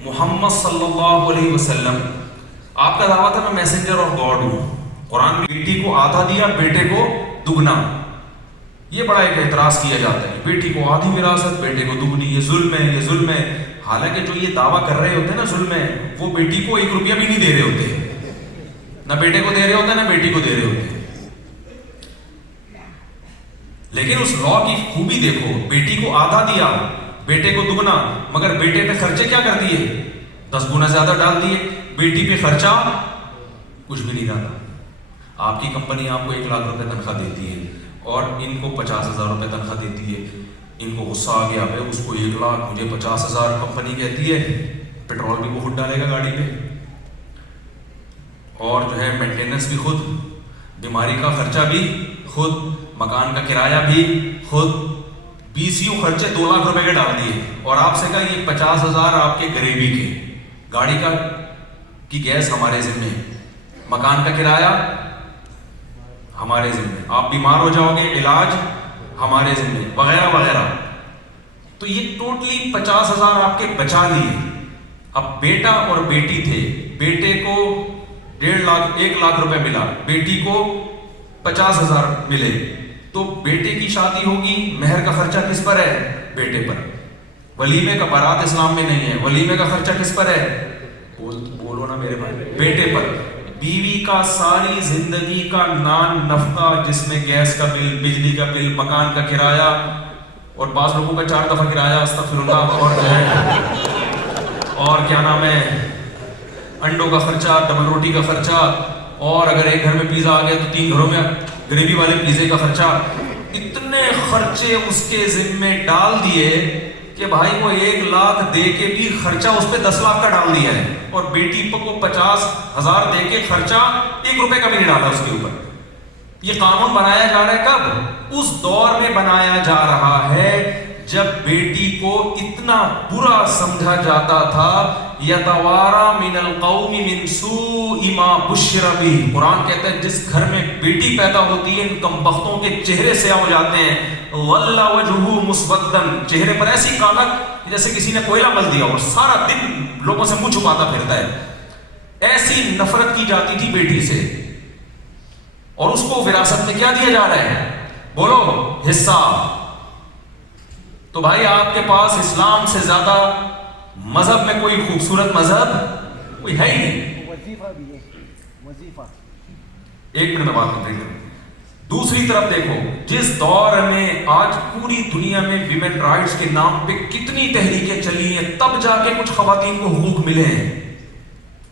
محمد صلی اللہ علیہ وسلم, آپ کا دعویٰ تھا میں میسنجر آف گاڈ ہوں. قرآن میں بیٹی کو آدھا دیا, بیٹے کو دگنا. یہ بڑا ایک اعتراض کیا جاتا ہے, بیٹی کو آدھی وراثت, بیٹے کو دگنی, یہ ظلم ہے, یہ ظلم ہے. حالانکہ جو یہ دعویٰ کر رہے ہوتے ہیں نا ظلم ہے, وہ بیٹی کو 1 روپیہ بھی نہیں دے رہے ہوتے, نہ بیٹے کو دے رہے ہوتے نہ بیٹی کو دے رہے ہوتے. لیکن اس لا کی خوبی دیکھو, بیٹی کو آدھا دیا, بیٹے کو دگنا, مگر بیٹے پہ خرچے کیا کر دیے؟ 10 گنا زیادہ ڈال دیے. بیٹی پہ خرچہ کچھ بھی نہیں ڈالا. آپ کی کمپنی آپ کو 1 لاکھ روپے تنخواہ دیتی ہے اور ان کو 50,000 روپے تنخواہ دیتی ہے. ان کو غصہ آ گیا, بھائی اس کو 1 لاکھ, مجھے 50,000 کمپنی کہتی ہے. پیٹرول بھی وہ خود ڈالے گا گاڑی میں, اور جو ہے مینٹیننس بھی خود, بیماری کا خرچہ بھی خود. مکان کا کرایہ بھی خود، BCU خرچے 2 لاکھ روپے کے ڈال دیے، اور آپ سے کہا یہ 50,000 آپ کے غریبی کے، گاڑی کی گیس ہمارے ذمے، مکان کا کرایہ ہمارے ذمے، آپ بیمار ہو جاؤ گے علاج ہمارے ذمے، وغیرہ وغیرہ. تو یہ ٹوٹلی 50,000 آپ کے بچا لیے. اب بیٹا اور بیٹی تھے، بیٹے کو 1.5 لاکھ روپے ملا، بیٹی کو 50,000 ملے، تو بیٹے کی شادی ہوگی، مہر کا خرچہ کس پر ہے؟ بیٹے پر. ولیمے کا، بارات اسلام میں نہیں ہے، ولیمے کا خرچہ کس پر ہے؟ بولو نا میرے بھائی، بیٹے پر. بیوی کا ساری زندگی کا نان نفقہ، جس میں گیس کا بل، بجلی کا بل، مکان کا کرایہ، اور بعض لوگوں کا 4 دفعہ کرایہ، استغفر اللہ، اور جو ہے اور کیا نام ہے، انڈوں کا خرچہ، ڈبل روٹی کا خرچہ، اور اگر ایک گھر میں پیزا آ گیا تو 3 گھروں میں غریبی والے پیزے کا خرچہ. اتنے خرچے اس کے ذمے ڈال دیے کہ بھائی وہ 1 لاکھ دے کے بھی خرچہ اس پہ 10 لاکھ کا ڈال دیا ہے، اور بیٹی کو 50,000 دے کے خرچہ 1 روپے کا بھی نہیں ڈالا اس کے اوپر. یہ قانون بنایا جا رہا ہے کب؟ اس دور میں بنایا جا رہا ہے جب بیٹی کو اتنا برا سمجھا جاتا تھا. یتوارا من القوم من سوء ما بشر بہ، قرآن کہتا ہے جس گھر میں بیٹی پیدا ہوتی ہے ان کمبختوں کے چہرے سیاہ ہو جاتے ہیں. ظل وجہہ مسودا، چہرے پر ایسی کالک جیسے کسی نے کوئلہ مل دیا اور سارا دن لوگوں سے منہ چھپاتا پھرتا ہے. ایسی نفرت کی جاتی تھی بیٹی سے، اور اس کو وراثت میں کیا دیا جا رہا ہے؟ بولو، حصہ. تو بھائی آپ کے پاس اسلام سے زیادہ مذہب میں کوئی خوبصورت مذہب کوئی ہے ہی نہیں. وظیفہ بھی ہے، وظیفہ. 1 منٹ میں بات کرتے ہیں. دوسری طرف دیکھو، جس دور میں آج پوری دنیا میں ویمن رائٹس کے نام پہ کتنی تحریکیں چلی ہیں، تب جا کے کچھ خواتین کو حقوق ملے ہیں،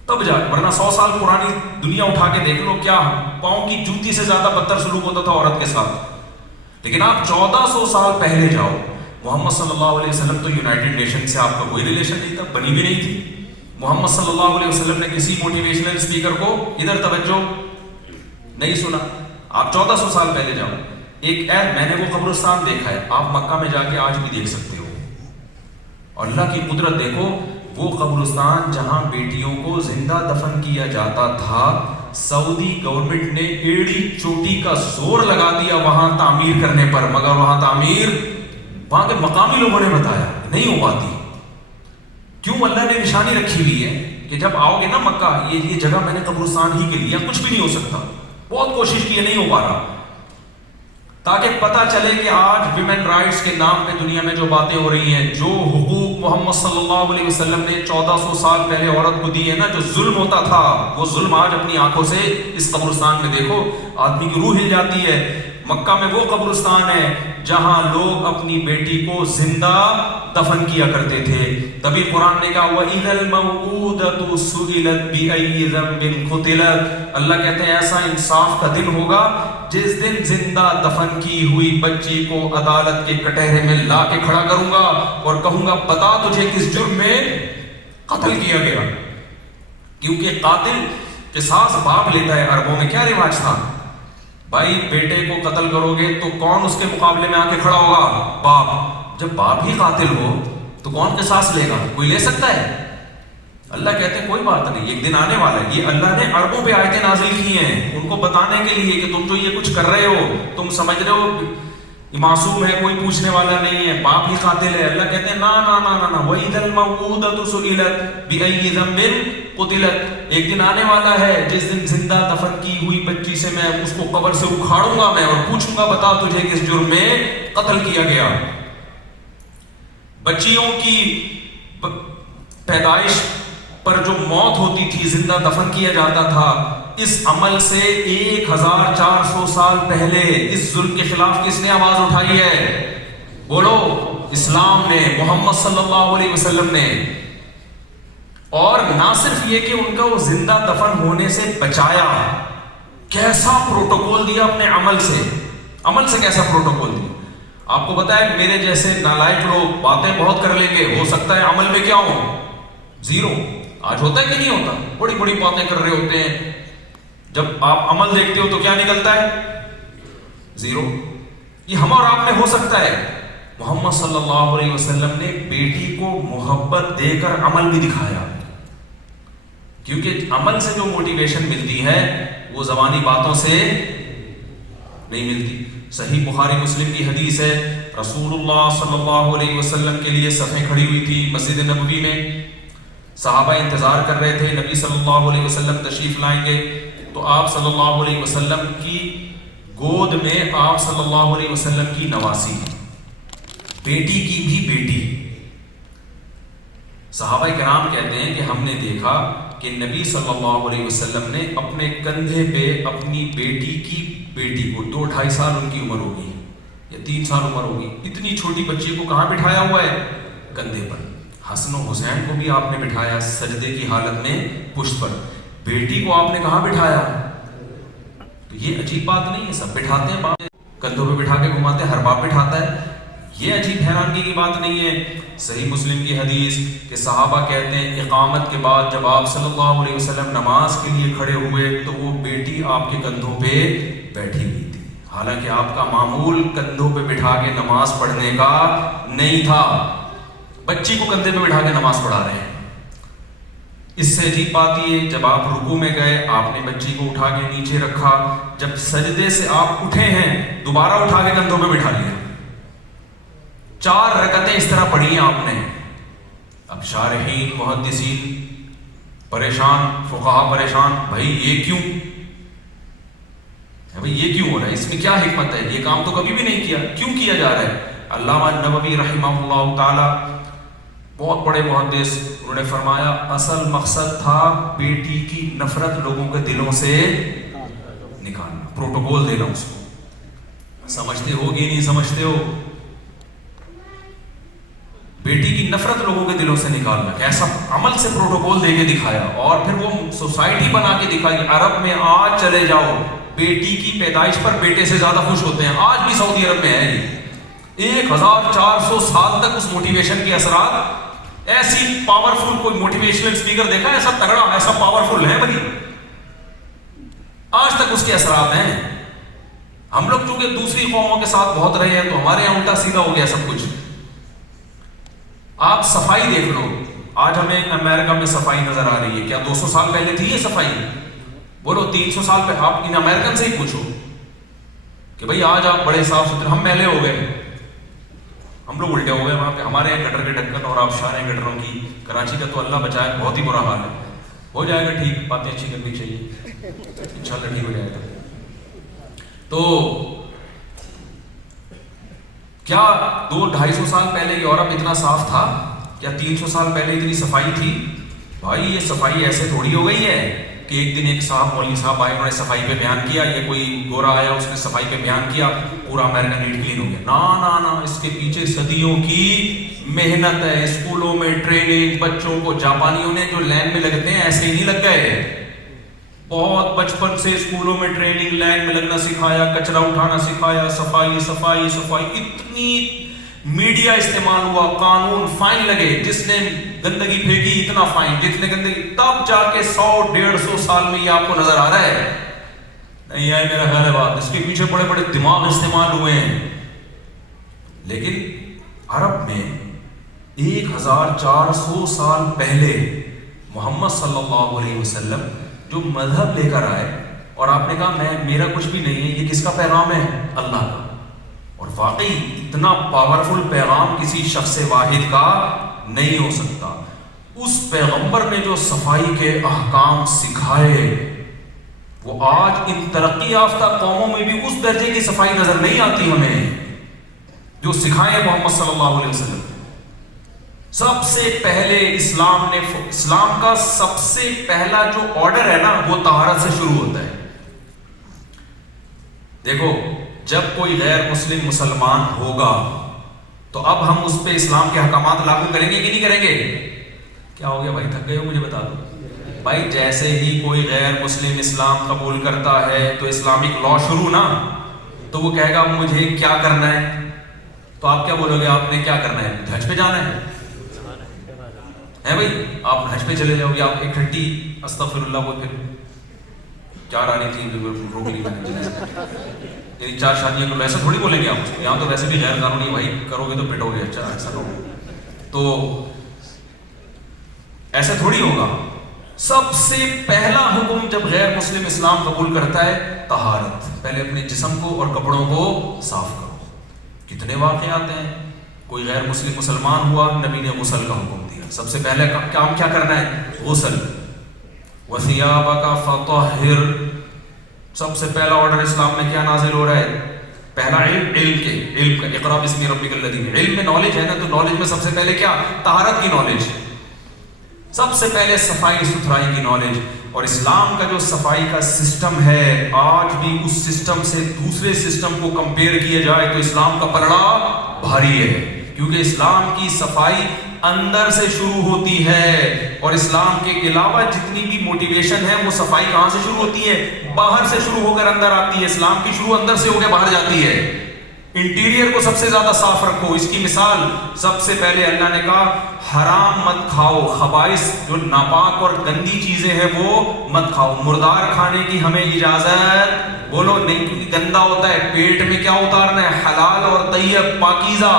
تب جا، ورنہ 100 سال پرانی دنیا اٹھا کے دیکھ لو، کیا پاؤں کی جوتی سے زیادہ بدتر سلوک ہوتا تھا عورت کے ساتھ. لیکن آپ 1400 سال پہلے جاؤ، محمد صلی اللہ علیہ وسلم تو یونائٹڈ نیشن سے آپ کا کوئی ریلیشن نہیں تھا، بنی بھی نہیں تھی. محمد صلی اللہ علیہ وسلم نے کسی موٹیویشنل اسپیکر کو ادھر توجہ نہیں سنا. آپ 1400 سال پہلے جاؤ، میں نے وہ قبرستان دیکھا ہے، آپ مکہ میں جا کے آج بھی دیکھ سکتے ہو. اور اللہ کی قدرت دیکھو، وہ قبرستان جہاں بیٹیوں کو زندہ دفن کیا جاتا تھا، سعودی گورنمنٹ نے ایڑی چوٹی کا زور لگا دیا وہاں تعمیر کرنے پر، مگر وہاں تعمیر وہاں کے مقامی لوگوں نے بتایا نہیں ہو پاتی. کیوں؟ اللہ نے نشانی رکھی ہوئی ہے کہ جب آؤ گے نا مکہ، یہ جگہ میں نے قبرستان ہی کے لیے، کچھ بھی نہیں ہو سکتا. بہت کوشش کی ہے، نہیں ہو پا رہا، تاکہ پتہ چلے کہ آج ویمن رائٹس کے نام پہ دنیا میں جو باتیں ہو رہی ہیں، جو حقوق محمد صلی اللہ علیہ وسلم نے 1400 سال پہلے عورت کو دی ہے نا، جو ظلم ہوتا تھا، وہ ظلم آج اپنی آنکھوں سے اس قبرستان میں دیکھو، آدمی کی روح ہل جاتی ہے. مکہ میں وہ قبرستان ہے جہاں لوگ اپنی بیٹی کو زندہ دفن کیا کرتے تھے. تبھی قرآن نے کہا وَإِذَا الْمَوْءُودَةُ سُئِلَتْ بِأَيِّ ذَنبٍ قُتِلَتْ. اللہ کہتے ہیں ایسا انصاف کا دن ہوگا جس دن زندہ دفن کی ہوئی بچی کو عدالت کے کٹہرے میں لا کے کھڑا کروں گا اور کہوں گا بتا تجھے کس جرم میں قتل کیا گیا. کیونکہ قاتل قصاص باپ لیتا ہے. عربوں میں کیا رواج تھا؟ بھائی بیٹے کو قتل کرو گے تو کون اس کے مقابلے میں آ کے کھڑا ہوگا؟ باپ. جب باپ ہی قاتل ہو تو کون قصاص لے گا؟ کوئی لے سکتا ہے؟ اللہ کہتے ہیں کوئی بات نہیں، ایک دن آنے والا ہے. یہ اللہ نے عربوں پہ آیتیں نازل کی ہیں ان کو بتانے کے لیے کہ تم جو یہ کچھ کر رہے ہو، تم سمجھ رہے ہو معصوم ہے، کوئی پوچھنے والا نہیں ہے، باپ ہی قاتل ہے. اللہ کہتے ہیں نا نا نا نا نا وَإِذَا الْمَوْءُودَةُ سُئِلَتْ بِأَيِّ ذَنبٍ قُتِلَتْ. ایک دن آنے والا ہے جس دن زندہ دفن کی ہوئی بچی سے میں اس کو قبر سے اکھاڑوں گا میں اور پوچھوں گا بتا تجھے کس جرم میں قتل کیا گیا. بچیوں کی پیدائش پر جو موت ہوتی تھی، زندہ دفن کیا جاتا تھا، اس عمل سے 1400 سال پہلے اس ظلم کے خلاف کس نے آواز اٹھائی ہے؟ بولو، اسلام نے، محمد صلی اللہ علیہ وسلم نے. اور نہ صرف یہ کہ ان کا وہ زندہ دفن ہونے سے بچایا، کیسا پروٹوکول دیا اپنے عمل سے. عمل سے کیسا پروٹوکول دیا؟ آپ کو پتا ہے میرے جیسے نالائق لوگ باتیں بہت کر لیں گے، ہو سکتا ہے عمل میں کیا ہو؟ زیرو. آج ہوتا ہے کہ نہیں ہوتا؟ بڑی بڑی باتیں کر رہے ہوتے ہیں، جب آپ عمل دیکھتے ہو تو کیا نکلتا ہے؟ زیرو. یہ ہم اور آپ میں ہو سکتا ہے. محمد صلی اللہ علیہ وسلم نے بیٹی کو محبت دے کر عمل بھی دکھایا, کیونکہ عمل سے جو موٹیویشن ملتی ہے وہ زبانی باتوں سے نہیں ملتی. صحیح بخاری مسلم کی حدیث ہے, رسول اللہ صلی اللہ علیہ وسلم کے لیے صفیں کھڑی ہوئی تھی مسجد نبوی میں, صحابہ انتظار کر رہے تھے نبی صلی اللہ علیہ وسلم تشریف لائیں گے, تو آپ صلی اللہ علیہ وسلم کی گود میں آپ صلی اللہ علیہ وسلم کی نواسی, بیٹی کی بھی بیٹی. صحابہ کرام کہتے ہیں کہ ہم نے دیکھا کہ نبی صلی اللہ علیہ وسلم نے اپنے کندھے پہ اپنی بیٹی کی بیٹی کو, 2-2.5 سال ان کی عمر ہوگی یا 3 سال عمر ہوگی, اتنی چھوٹی بچی کو کہاں بٹھایا ہوا ہے؟ کندھے پر. حسن و حسین کو بھی آپ نے بٹھایا سجدے کی حالت میں پشت پر, بیٹی کو آپ نے کہاں بٹھایا؟ تو یہ عجیب بات نہیں ہے, سب بٹھاتے ہیں باپ کندھوں پہ بٹھا کے گھماتے ہیں, ہر باپ بٹھاتا ہے, یہ عجیب حیرانگی کی بات نہیں ہے. صحیح مسلم کی حدیث کہ صحابہ کہتے ہیں اقامت کے بعد جب آپ صلی اللہ علیہ وسلم نماز کے لیے کھڑے ہوئے تو وہ بیٹی آپ کے کندھوں پہ بیٹھی ہوئی تھی, حالانکہ آپ کا معمول کندھوں پہ بٹھا کے نماز پڑھنے کا نہیں تھا, بچی کو کندھے پہ بٹھا کے نماز پڑھا رہے ہیں. اس سے عجیب بات یہ ہے جب آپ رکوع میں گئے آپ نے بچی کو اٹھا کے نیچے رکھا, جب سجدے سے آپ اٹھے ہیں دوبارہ اٹھا کے کندھوں پہ بٹھا لیا. 4 رکعتیں اس طرح پڑھی ہیں آپ نے. اب شارحین محدثین پریشان, فقہا پریشان, بھائی یہ کیوں, بھائی یہ کیوں ہو رہا ہے, اس میں کیا حکمت ہے, یہ کام تو کبھی بھی نہیں کیا, کیوں کیا جا رہا ہے؟ علامہ نووی رحمہ اللہ تعالی بہت بڑے محدث, انہوں نے فرمایا اصل مقصد تھا بیٹی کی نفرت لوگوں کے دلوں سے نکالنا, پروٹوکول دینا اس کو. سمجھتے ہو کہ نہیں سمجھتے ہو؟ بیٹی کی نفرت لوگوں کے دلوں سے نکالنا, ایسا عمل سے پروٹوکول دے کے دکھایا, اور پھر وہ سوسائٹی بنا کے دکھائی. عرب میں آج چلے جاؤ بیٹی کی پیدائش پر بیٹے سے زیادہ خوش ہوتے ہیں, آج بھی سعودی عرب میں ہے. 1400 سال تک اس موٹیویشن کے اثرات, ایسی پاورفل کوئی موٹیویشنل اسپیکر دیکھا ایسا تگڑا ایسا پاورفل ہے بھائی, آج تک اس کے اثرات ہیں. ہم لوگ چونکہ دوسری قوموں کے ساتھ بہت رہے ہیں تو ہمارے یہاں الٹا سیدھا ہو گیا سب کچھ. آپ صفائی دیکھ لو, آج ہمیں امریکہ میں صفائی نظر آ رہی ہے, کیا 200 سال پہلے تھی یہ صفائی؟ بولو 300 سال پہ. آپ ان امریکن سے ہی پوچھو کہ بھائی آج آپ بڑے صاف ستھرے, ہم میلے ہو گئے, ہم لوگ الٹے ہو گئے وہاں پہ. ہمارے یہاں گٹر کے ڈھکن اور آبشار ہیں گٹروں کی, کراچی کا تو اللہ بچائے بہت ہی برا حال ہے. ہو جائے گا ٹھیک, باتیں اچھی کرنی چاہیے, انشاءاللہ ٹھیک ہو جائے گا. تو کیا 200-250 سال پہلے یورپ اتنا صاف تھا؟ کیا 300 سال پہلے اتنی صفائی تھی؟ بھائی یہ صفائی ایسے تھوڑی ہو گئی ہے کہ ایک دن ایک صاحب مولوی صاحب آئے, انہوں نے صفائی پہ بیان کیا, یا کوئی گورا آیا اس نے صفائی پہ بیان کیا, پورا امریکہ نیٹ کلین ہو گیا. نا نا, اس کے پیچھے صدیوں کی محنت ہے. اسکولوں میں ٹریننگ, بچوں کو جاپانیوں نے جو لین میں لگتے ہیں ایسے ہی نہیں لگ گئے, بہت بچپن سے اسکولوں میں ٹریننگ, لائن میں لگنا سکھایا, کچرا اٹھانا سکھایا, صفائی صفائی صفائی. اتنی میڈیا استعمال ہوا, قانون, فائن لگے, جس نے گندگی پھینکی اتنا فائن, جس نے گندگی, تب جا کے 100-150 سال میں یہ آپ کو نظر آ رہا ہے. نہیں آئے میرا خیال ہے بات, اس کے پیچھے بڑے بڑے دماغ استعمال ہوئے ہیں. لیکن عرب میں 1400 سال پہلے محمد صلی اللہ علیہ وسلم جو مذہب لے کر آئے, اور آپ نے کہا میرا کچھ بھی نہیں ہے, یہ کس کا پیغام ہے؟ اللہ کا. اور واقعی اتنا پاورفل پیغام کسی شخص واحد کا نہیں ہو سکتا. اس پیغمبر نے جو صفائی کے احکام سکھائے وہ آج ان ترقی یافتہ قوموں میں بھی اس درجے کی صفائی نظر نہیں آتی ہمیں جو سکھائے محمد صلی اللہ علیہ وسلم. سب سے پہلے اسلام کا سب سے پہلا جو آرڈر ہے نا وہ طہارت سے شروع ہوتا ہے. دیکھو جب کوئی غیر مسلم مسلمان ہوگا تو اب ہم اس پہ اسلام کے احکامات لاگو کریں گے کہ نہیں کریں گے؟ کیا ہو گیا بھائی, تھک گئے ہو؟ مجھے بتا دو بھائی. جیسے ہی کوئی غیر مسلم اسلام قبول کرتا ہے تو اسلامک لا شروع نا, تو وہ کہے گا مجھے کیا کرنا ہے, تو آپ کیا بولو گے؟ آپ نے کیا کرنا ہے؟ حج پہ جانا ہے بھائی, آپ حج پہ چلے جاؤ گے, آپ 130 استغفر اللہ وہ پھر 4 آنی تھی روک لی میں نے. یعنی 4 شادیاں کرو, ایسا تھوڑی بولیں گے آپ اس کو, یہاں تو ویسے بھی غیر قانونی بھائی, کرو گے تو پٹو گے. اچھا ایسا نہ ہو, تو ایسا تھوڑی ہوگا. سب سے پہلا حکم جب غیر مسلم اسلام قبول کرتا ہے طہارت, پہلے اپنے جسم کو اور کپڑوں کو صاف کرو. کتنے واقعات ہیں, کوئی غیر مسلم مسلمان ہوا, نبی نے غسل کا حکم دیا. سب سے پہلے کام کیا کرنا ہے, غسل. وَثِيَابَكَ فَطَهِّرْ, سب سے پہلا آرڈر اسلام میں کیا نازل ہو رہا ہے, پہلا علم کا, اقرأ بِاسْمِ رَبِّكَ الَّذِي, علم میں نالج ہے نا, تو نالج میں سب سے پہلے کیا, طہارت کی نالج, سب سے پہلے صفائی ستھرائی کی نالج. اور اسلام کا جو صفائی کا سسٹم ہے, آج بھی اس سسٹم سے دوسرے سسٹم کو کمپیئر کیا جائے تو اسلام کا پلڑا بھاری ہے, کیونکہ اسلام کی صفائی اندر سے شروع ہوتی ہے. اور اسلام کے علاوہ جتنی بھی موٹیویشن ہے وہ صفائی کہاں سے شروع ہوتی ہے, باہر سے شروع ہو کر اندر آتی ہے. اسلام کی شروع اندر سے ہو کے باہر جاتی ہے. انٹیریئر کو سب سے زیادہ صاف رکھو. اس کی مثال سب سے پہلے اللہ نے کہا حرام مت کھاؤ, خبائث جو ناپاک اور گندی چیزیں ہیں وہ مت کھاؤ. مردار کھانے کی ہمیں اجازت بولو نہیں, کیونکہ گندا ہوتا ہے. پیٹ میں کیا اتارنا ہے, حلال اور طیب پاکیزہ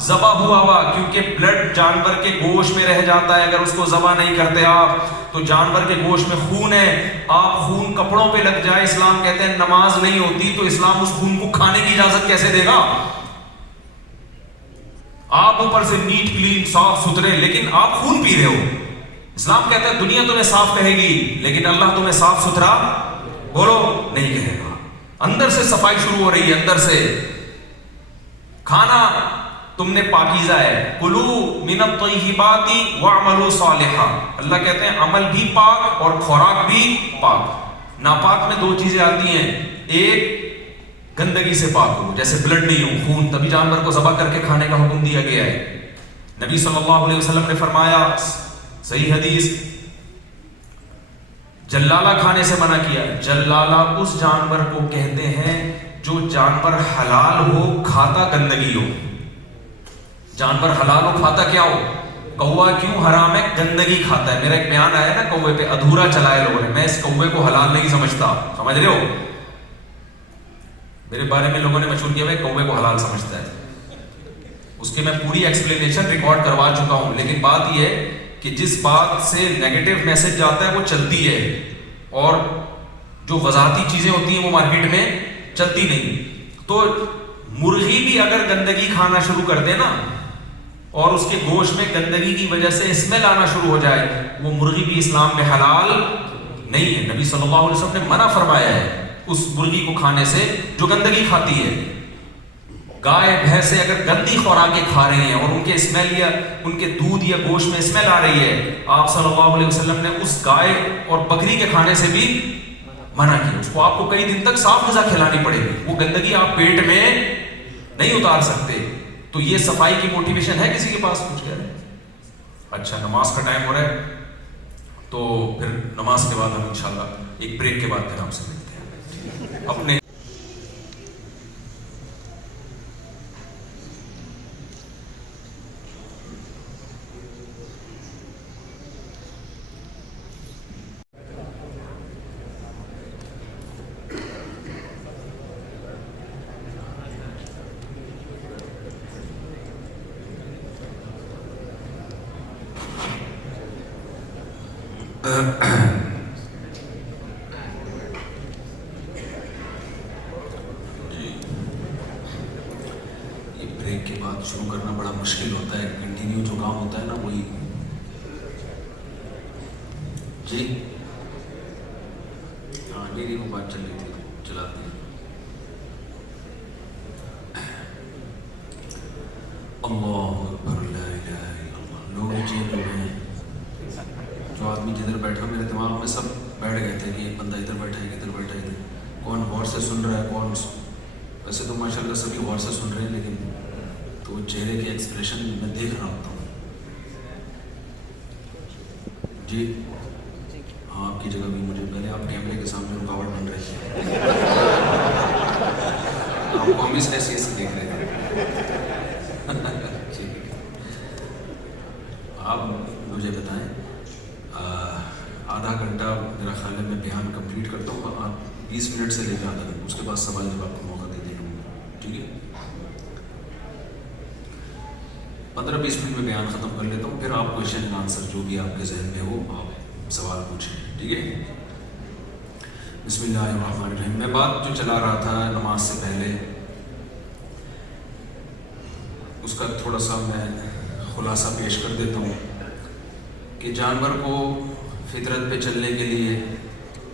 ذبح ہوا, کیونکہ بلڈ جانور کے گوشت میں رہ جاتا ہے. اگر اس کو ذبح نہیں کرتے آپ تو جانور کے گوشت میں خون ہے, آپ خون کپڑوں پہ لگ جائے, اسلام کہتے ہیں نماز نہیں ہوتی, تو اسلام اس خون کو کھانے کی اجازت کیسے دے گا. آپ اوپر سے نیٹ کلین صاف ستھرے, لیکن آپ خون پی رہے ہو. اسلام کہتا ہے دنیا تمہیں صاف کہے گی, لیکن اللہ تمہیں صاف ستھرا بولو نہیں کہے گا. اندر سے صفائی شروع ہو رہی ہے, اندر سے. کھانا تم نے پاکیزہ ہے, کلو من الطیبات واعملوا صالحا, اللہ کہتے ہیں عمل بھی پاک اور خوراک بھی پاک. ناپاک میں 2 چیزیں آتی ہیں, ایک گندگی سے پاک ہو, جیسے بلڈ نہیں ہو, خون, تبھی جانور کو ذبح کر کے کھانے کا حکم دیا گیا ہے. نبی صلی اللہ علیہ وسلم نے فرمایا, صحیح حدیث, جلالہ کھانے سے منع کیا. جلالہ اس جانور کو کہتے ہیں جو جانور حلال ہو کھاتا گندگی ہو. جانور حلال ہو کھاتا کیا ہو, کوا کیوں حرام ہے, گندگی کھاتا ہے. میرا ایک بیان آیا نا کوے پہ, ادھورا چلایا لوگوں نے, میں اس کوے کو حلال نہیں سمجھتا, سمجھ رہے ہو, میرے بارے میں لوگوں نے مشہور کیا ہے کوے کو حلال سمجھتا ہے. اس کی میں پوری ایکسپلینیشن ریکارڈ کروا چکا ہوں, لیکن بات یہ ہے کہ جس بات سے نیگیٹو میسج جاتا ہے وہ چلتی ہے, اور جو غذاتی چیزیں ہوتی ہیں وہ مارکیٹ میں چلتی نہیں. تو مرغی بھی اگر گندگی کھانا شروع کر دے نا, اور اس کے گوشت میں گندگی کی وجہ سے اسمیل آنا شروع ہو جائے, وہ مرغی بھی اسلام میں حلال نہیں ہے. نبی صلی اللہ علیہ وسلم نے منع فرمایا ہے اس مرغی کو کھانے سے جو گندگی کھاتی ہے. گائے بھینسیں اگر گندی خوراکیں کھا رہی ہیں اور ان کے اسمیل یا ان کے دودھ یا گوشت میں اسمیل آ رہی ہے, آپ صلی اللہ علیہ وسلم نے اس گائے اور بکری کے کھانے سے بھی منع کیا. اس کو آپ کو کئی دن تک صاف غذا کھلانی پڑے گی, وہ گندگی آپ پیٹ میں نہیں اتار سکتے. تو یہ صفائی کی موٹیویشن ہے کسی کے پاس, کچھ کہہ رہے ہیں. اچھا نماز کا ٹائم ہو رہا ہے, تو پھر نماز کے بعد ہم انشاءاللہ ایک بریک کے بعد پھر آپ سے ملتے ہیں. اپنے بریک کے بعد شروع کرنا بڑا مشکل ہوتا ہے, کنٹینیو جو کام ہوتا ہے نا وہی. جی ہاں نہیں وہ بات چل رہی تھی, چلاتے ہیں. اللہ اکبر لا الہ الا اللہ. لوگ چیز لوگ ہیں, جو آدمی جدھر بیٹھا میرے دماغ میں سب بیٹھ گئے تھے کہ ایک بندہ ادھر بیٹھا ہے, ادھر بیٹھا ہے, کون غور سے سن رہا ہے, کون. ویسے تو ماشاء اللہ سبھی غور سے سن رہے ہیں, لیکن تو چہرے کے ایکسپریشن میں دیکھ رہا ہوتا ہوں. جی ہاں آپ کی جگہ بھی مجھے پہلے آپ کیمرے کے سامنے رکاوٹ بن رہی ہے, آپ کو ہم اس ایسی ایسی دیکھ رہے تھے. آپ مجھے بتائیں, آدھا گھنٹہ میرا خیال ہے میں بیان کمپلیٹ کرتا ہوں, آپ 20 منٹ سے لے کے آدھا گھنٹہ، اس کے بعد سوال جواب کا موقع دے دیں گے. ٹھیک ہے، 15-20 منٹ میں بیان ختم کر لیتا ہوں، پھر آپ کویشچن اینڈ آنسر جو بھی آپ کے ذہن میں ہو آپ سوال پوچھیں. ٹھیک ہے، بسم اللہ الرحمن الرحیم. میں بات جو چلا رہا تھا نماز سے پہلے، اس کا تھوڑا سا میں خلاصہ پیش کر دیتا ہوں کہ جانور کو فطرت پہ چلنے کے لیے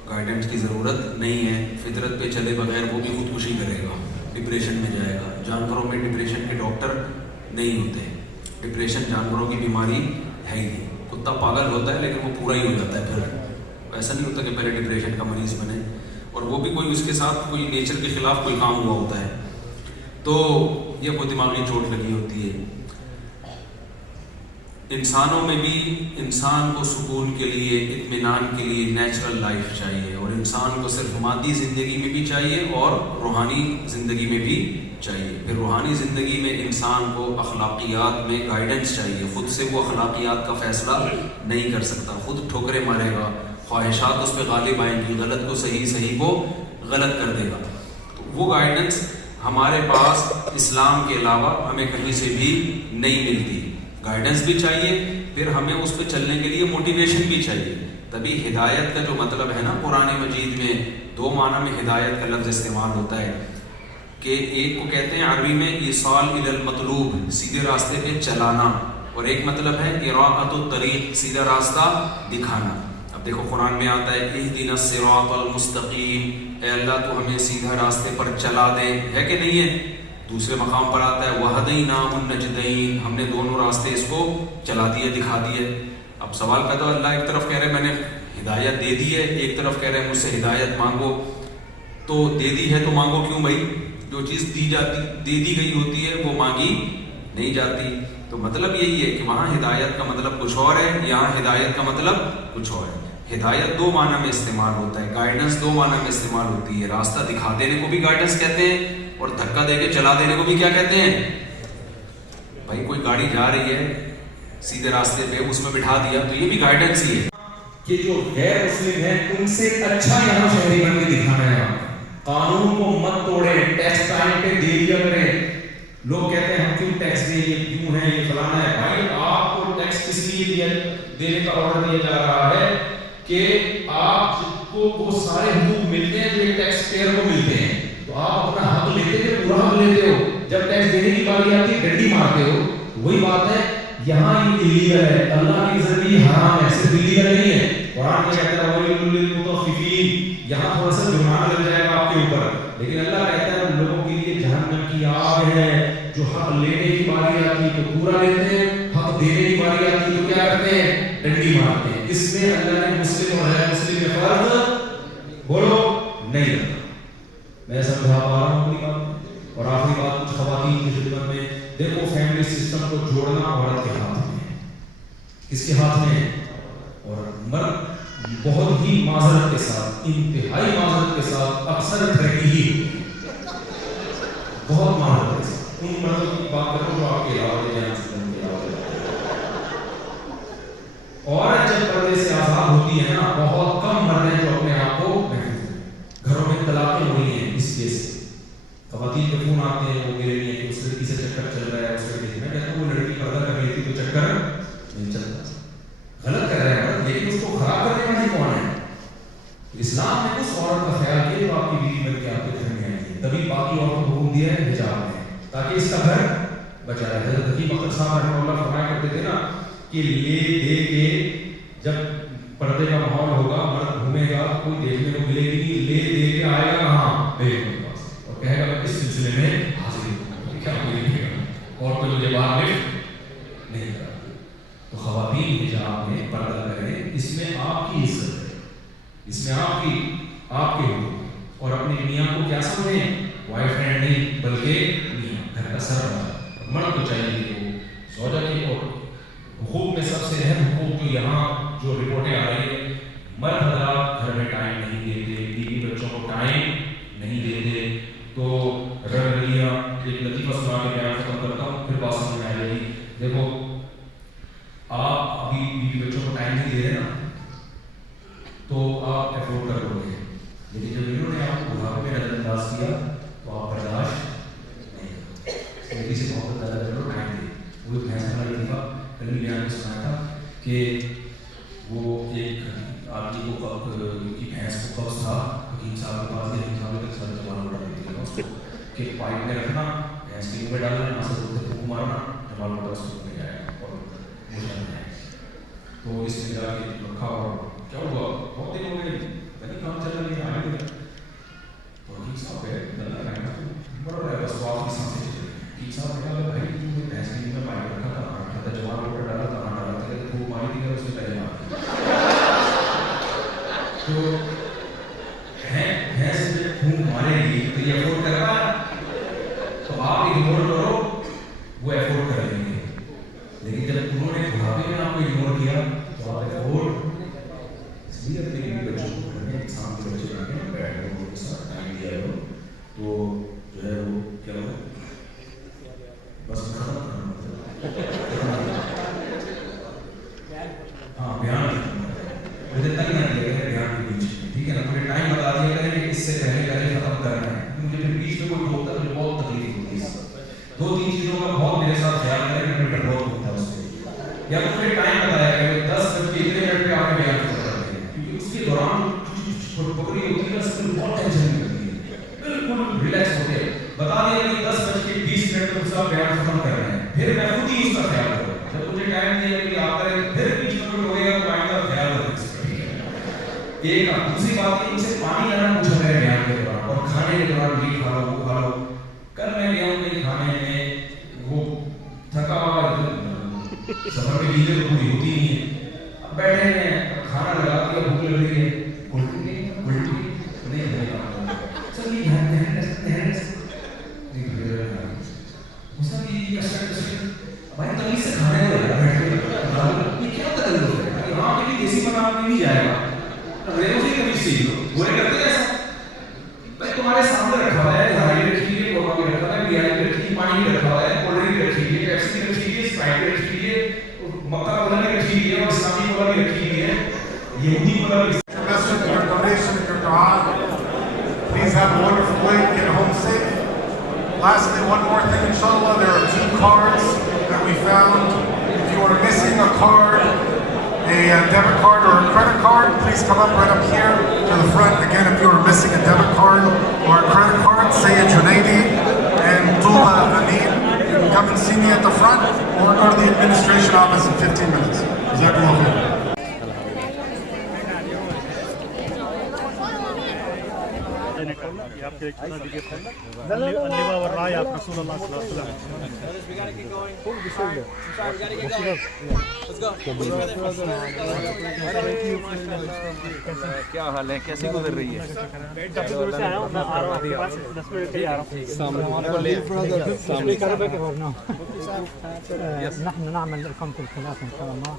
گائیڈنس کی ضرورت نہیں ہے. فطرت پہ چلے بغیر وہ بھی خودکشی کرے گا، ڈپریشن میں جائے گا. جانوروں میں ڈپریشن کے ڈاکٹر نہیں ہوتے. ڈپریشن جانوروں کی بیماری ہے ہی نہیں. کتا پاگل ہوتا ہے لیکن وہ پورا ہی ہو جاتا ہے، پھر ایسا نہیں ہوتا کہ پہلے ڈپریشن کا مریض بنے، اور وہ بھی کوئی اس کے ساتھ کوئی نیچر کے خلاف کوئی کام ہوا ہوتا ہے تو یہ کوئی دماغی چوٹ لگی ہوتی ہے. انسانوں میں بھی انسان کو سکون کے لیے، اطمینان کے لیے نیچرل لائف چاہیے، اور انسان کو صرف مادی زندگی میں بھی چاہیے اور روحانی زندگی میں بھی چاہیے. پھر روحانی زندگی میں انسان کو اخلاقیات میں گائیڈنس چاہیے. خود سے وہ اخلاقیات کا فیصلہ نہیں کر سکتا، خود ٹھوکریں مارے گا، خواہشات اس پہ غالب آئیں گی، غلط کو صحیح، صحیح کو غلط کر دے گا. تو وہ گائیڈنس ہمارے پاس اسلام کے علاوہ ہمیں کہیں سے بھی نہیں ملتی. گائیڈنس بھی چاہیے، پھر ہمیں اس پہ چلنے کے لیے موٹیویشن بھی چاہیے. تبھی ہدایت کا جو مطلب ہے نا، قرآن مجید میں 2 معنی میں ہدایت کا لفظ استعمال ہوتا ہے کہ ایک کو کہتے ہیں عربی میں ایصال الی المطلوب، سیدھے راستے پہ چلانا، اور ایک مطلب ہے اراءۃ الطریق، سیدھا راستہ دکھانا. اب دیکھو قرآن میں آتا ہے اہدنا الصراط المستقیم، اے اللہ تو ہمیں سیدھا راستے پر چلا دے، ہے کہ نہیں ہے. دوسرے مقام پر آتا ہے وَهَدَيْنَاهُ النَّجْدَيْنِ، ہم نے دونوں راستے اس کو چلا دیے، دکھا دیے. اب سوال پیدا، اللہ ایک طرف کہہ رہے میں نے ہدایت دے دی ہے، ایک طرف کہہ رہے مجھ سے ہدایت مانگو. تو دے دی ہے تو مانگو کیوں بھائی؟ جو چیز دے دی گئی ہوتی ہے وہ مانگی نہیں جاتی. تو مطلب یہی ہے کہ وہاں ہدایت کا مطلب کچھ اور ہے، یہاں ہدایت کا مطلب کچھ اور ہے. ہدایت 2 معنی میں استعمال ہوتا ہے، گائیڈنس 2 معنی میں استعمال ہوتی ہے. راستہ دکھا دینے کو بھی گائیڈنس کہتے ہیں، اور دھکا دے کے چلا دینے کو بھی کیا کہتے ہیں؟ بھائی کوئی گاڑی جا رہی ہے سیدھے راستے پہ، اس میں بٹھا دیا تو یہ بھی گائیڈنس ہی ہے. کہ جو غیر مسلم ہیں ان سے اچھا یہاں شہری بن کے دکھانا ہے. قانون کو مت توڑیں، ٹیکس ٹائم پہ دے دیا کریں. لوگ کہتے ہیں ہم کیوں ٹیکس دیں، یہ کیوں ہے، یہ فلانا ہے. بھائی آپ کو ٹیکس اس لیے دینے کا آرڈر دیا جا رہا ہے کہ آپ کو وہ سارے حقوق ملتے ہیں جو ایک ٹیکس پیئر کو ملتے ہیں. تو آپ اپنا حق لیتے تھے، پورا حق لیتے ہو. جب ٹیکس دینے کی باری آتی ہے ڈنڈی مارتے ہو. وہی بات ہے یہاں یہ ایلیگل ہے، اللہ کی نظر یہ حرام ہے، صرف ایلیگل نہیں ہے. قرآن میں کہتا ہے وَوَيْلٌ لِّلْمُطَفِّفِينَ، یہاں تھوڑا سا جرمانہ لگ جائے گا آپ کے اوپر، لیکن اللہ کہتا ہے ان لوگوں کے لیے جہنم کی آگ ہے. جو حق لینے کی باری آتی ہے تو پورا لیتے ہیں، حق دینے کی باری آتی ہے تو کیا کرتے ہیں؟ ڈنڈی مارتے ہیں. اس میں اللہ نے مسلم اور غیر مسلم میں فرق بولو نہیں رکھا. میں سمجھا پا رہا ہوں اپنی بات. اور آخری بات کچھ خواتین کی خدمت میں، دیکھو فیملی سسٹم کو جوڑنا عورت کے ہاتھ میں ہے. کس کے ہاتھ میں ہے؟ اور مرد بہت ہی معذرت کے ساتھ، انتہائی معذرت کے ساتھ اکثر ٹھگی ہی بہت معذرت کے ساتھ ان مردوں کی بات کروں جو آپ کے علاوہ ہیں. عورت جب پردے سے آزاد ہوتی ہے نا، بہت کم مرد ہیں جو اپنے آپ کو محفوظ. گھروں میں طلاقیں ہو رہی ہیں اس کیس سے. خواتین کے فون آتے ہیں، وہ میرے لیے کہ اس لڑکی سے چکر چل رہا ہے، اس لڑکی سے. میں کہتا ہوں وہ لڑکی پردہ کر لیتی تو چکر نہیں چلتا. غلط کر رہے ہیں لیکن اس کو خراب کرنے والی کون ہے؟ اسلام نے اس عورت کا خیال کیا جو آپ کی بیوی بن کے آپ کے گھر میں آئی ہے. تبھی باقی عورتوں کو حکم دیا ہے حجاب میں، تاکہ اس کا گھر بچا رہے. حضرت حکیم اختر صاحب رحمہ اللہ فرمایا کرتے تھے نا کہ لے دے کے جب پردے کا ماحول ہوگا، مرد گھومے گا، کوئی دیکھنے کو ملے گی نہیں. لے دے کے آئے گا کہاں؟ بیٹے کے پاس، اور کہے گا میں اس سلسلے میں حاضر ہوں، کیا کوئی دیکھے گا اور کوئی مجھے باہر نہیں کرا. تو خواتین حجاب میں پردہ کریں، اس میں آپ کی عزت ہے، اس میں آپ کے حقوق. اور اپنی میاں کو کیا سمجھیں؟ وائف فرینڈ نہیں بلکہ میاں، گھر کا سربراہ. مرد کو چاہیے کہ وہ زوجہ کی اور حقوق میں سب سے اہم حقوق جو یہاں جو رپورٹیں آ رہی ہیں، مرد حضرات گھر میں ٹائم نہیں دیتے، بیوی بچوں کو ٹائم نہیں دیتے. تو رویہ ایک لطیفہ سنا کے بیان ختم کرتا ہوں، پھر بات سمجھ میں آ جائے گی. دیکھو آپ ابھی بیوی بچوں کو ٹائم نہیں دے رہے نا، تو آپ افورڈ کر لو گے، لیکن جب انہوں نے حکیم صاحب کے پاس گئے، حکیم صاحب کے ساتھ جمال بڑا دیتی ہے اس کو کہ پائپ میں رکھنا، گیس کے میں ڈالنا، وہاں سے دودھ پھونک مارنا، جمال بڑا اس کو نہیں آئے گا اور مجھے نہیں آئے. تو اس میں جا کے رکھا اور کیا ہوا، بہت دن ہو گئے نہیں کام چل رہا ہے، آئے نہیں. تو حکیم صاحب ہے اللہ رہنا بڑا رہا ہے، بس وہ آپ کی سانسیں چل رہی. حکیم صاحب نے کہا بھائی تو بھینس کے میں پائپ رکھا تھا، جمال بڑا ڈالا تھا، نہ ڈالا تھا، تو ماری تھی اس نے پہلے مار تو بھینس میں پھونک مارے گی تو یہ افورڈ کر رہا ہے، تو آپ اگنور کرو وہ افورڈ کر لیں گے. لیکن جب انہوں نے بڑھاپے میں آپ کو اگنور کیا تو آپ افورڈ اس لیے اپنے بھی بچوں کو پڑھنے انسان کے بچے بنا کے بیٹھ گئے ان کے ساتھ ٹائم دیا کرو تو جو ہے وہ کیا ہو بس ختم ہاں بیان مجھے تک نہ دیا گیا بیان کے بیچ میں، ٹھیک ہے نا. مجھے ٹائم بتا دیا کریں کہ اس سے پہلے پہلے ختم کرنا ہے. مجھے پھر بیچ میں کوئی ٹوکتا مجھے بہت تکلیف ہوتی ہے. 2-3 چیزوں کا بہت میرے ساتھ خیال کریں کہ مجھے بہت ہوتا ہے اس سے. یا مجھے ٹائم بتایا کہ 10 بج کے اتنے منٹ پہ آپ نے بیان ختم کر دیا، کیونکہ اس کے دوران پکڑی ہوتی ہے اس میں بہت ٹینشن ہوتی ہے، بالکل ریلیکس ہوتے ہیں. بتا دیا کہ 10 بج کے 20 منٹ میں اس کا بیان ختم کرنا ہے، پھر میں خود ہی اس کا خیال کروں. جب مجھے ٹائم دیا کہ آپ کریں پھر 20 منٹ ہو گیا تو آئندہ کا خیال رکھیں. ایک دوسری بات کہ ان سے پانی لینا پوچھا گیا بیان کے دوران اور کھانے کے دوران یہ کھا لو وہ کھا لو. کل میں گیا ہوں کہیں کھانے میں، وہ تھکا ہوا سفر میں نیندیں تو پوری ہوتی نہیں ہے. اب بیٹھے ہیں کھانا لگا دیا، بھوک لگ رہی ہے، الٹی نہیں سر یہ بھائی تمیز سے کھانے کو یہ کیا تکلیف ہے، یہاں پہ بھی دیسی بنا نہیں جائے گا، انگریزوں سے کبھی سیکھ لو. وہ کرتے ہیں ایسا بھائی تمہارے سامنے رکھا ہوا ہے، گھاڑی رکھی ہے، قورمہ بھی رکھا ہے، بریانی رکھی ہے، پانی بھی رکھا ہوا ہے، کولڈ ڈرنک رکھی ہے، پیپسی رکھی ہے، اسپرائٹ رکھی ہے، مکہ کولا بھی رکھی ہے اور اسلامی کولا بھی رکھی ہے، یہودی کولا بھی. Please have a wonderful way, get home safe. Lastly, one more thing, inshallah, there are 2 cards that we found. If you are missing a card, a debit card or a credit card, please come up right up here to the front. Again, if you are missing a debit card or a credit card, say a Junaidi and Tuba Amin, you can come and see me at the front or go to the administration office in 15 minutes. Jazakallah khair. آپ کے ایک چھوٹا ticket ہے اللہ و رائے آپ رسول اللہ صلی اللہ علیہ کیا حال ہے، کیسی گزر رہی ہے؟ نحن نعمل إقامة الخلاف إن شاء الله،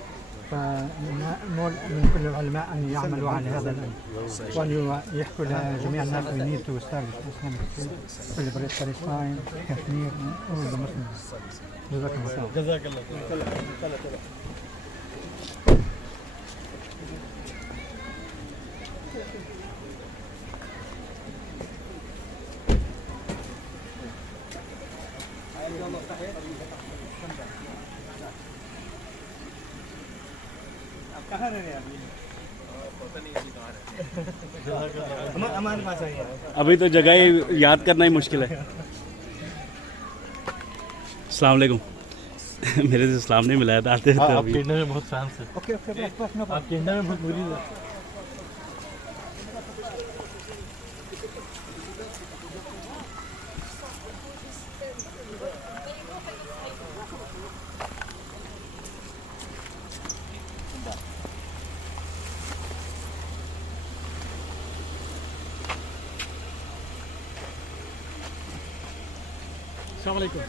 فنأمل من كل العلماء أن يعملوا على هذا الأمر وأن يحكوا لجميع الناس who need to establish Islamic State في Palestine, Kashmir, all the Muslims. جزاك الله خير. ابھی تو جگہ یاد کرنا ہی مشکل ہے. السلام علیکم. میرے سے اسلام نہیں ملا تھا آتے تھے. آپ کے انڈیا میں بہت فینس ہے. آپ کے انڈیا میں بہت بری ہے. السلام علیکم.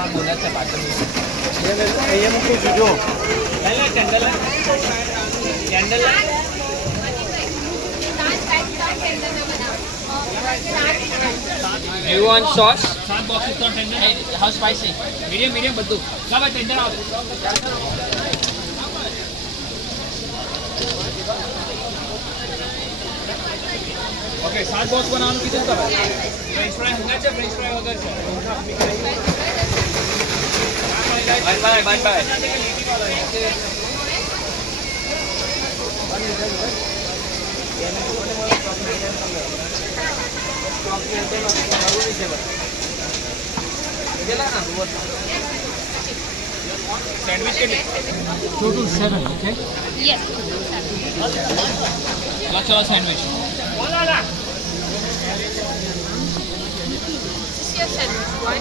Do you want sauce? 7 boxes not tender. How spicy? Medium, medium, baddu. Kya baat tender aap? Okay, 7 box banana kitchen ka hai. French fry hanga cha French fry wagar cha. Bye. Sandwich ke liye? Total 7, okay? Yes. Chalo sandwich. This is your sandwich. Why?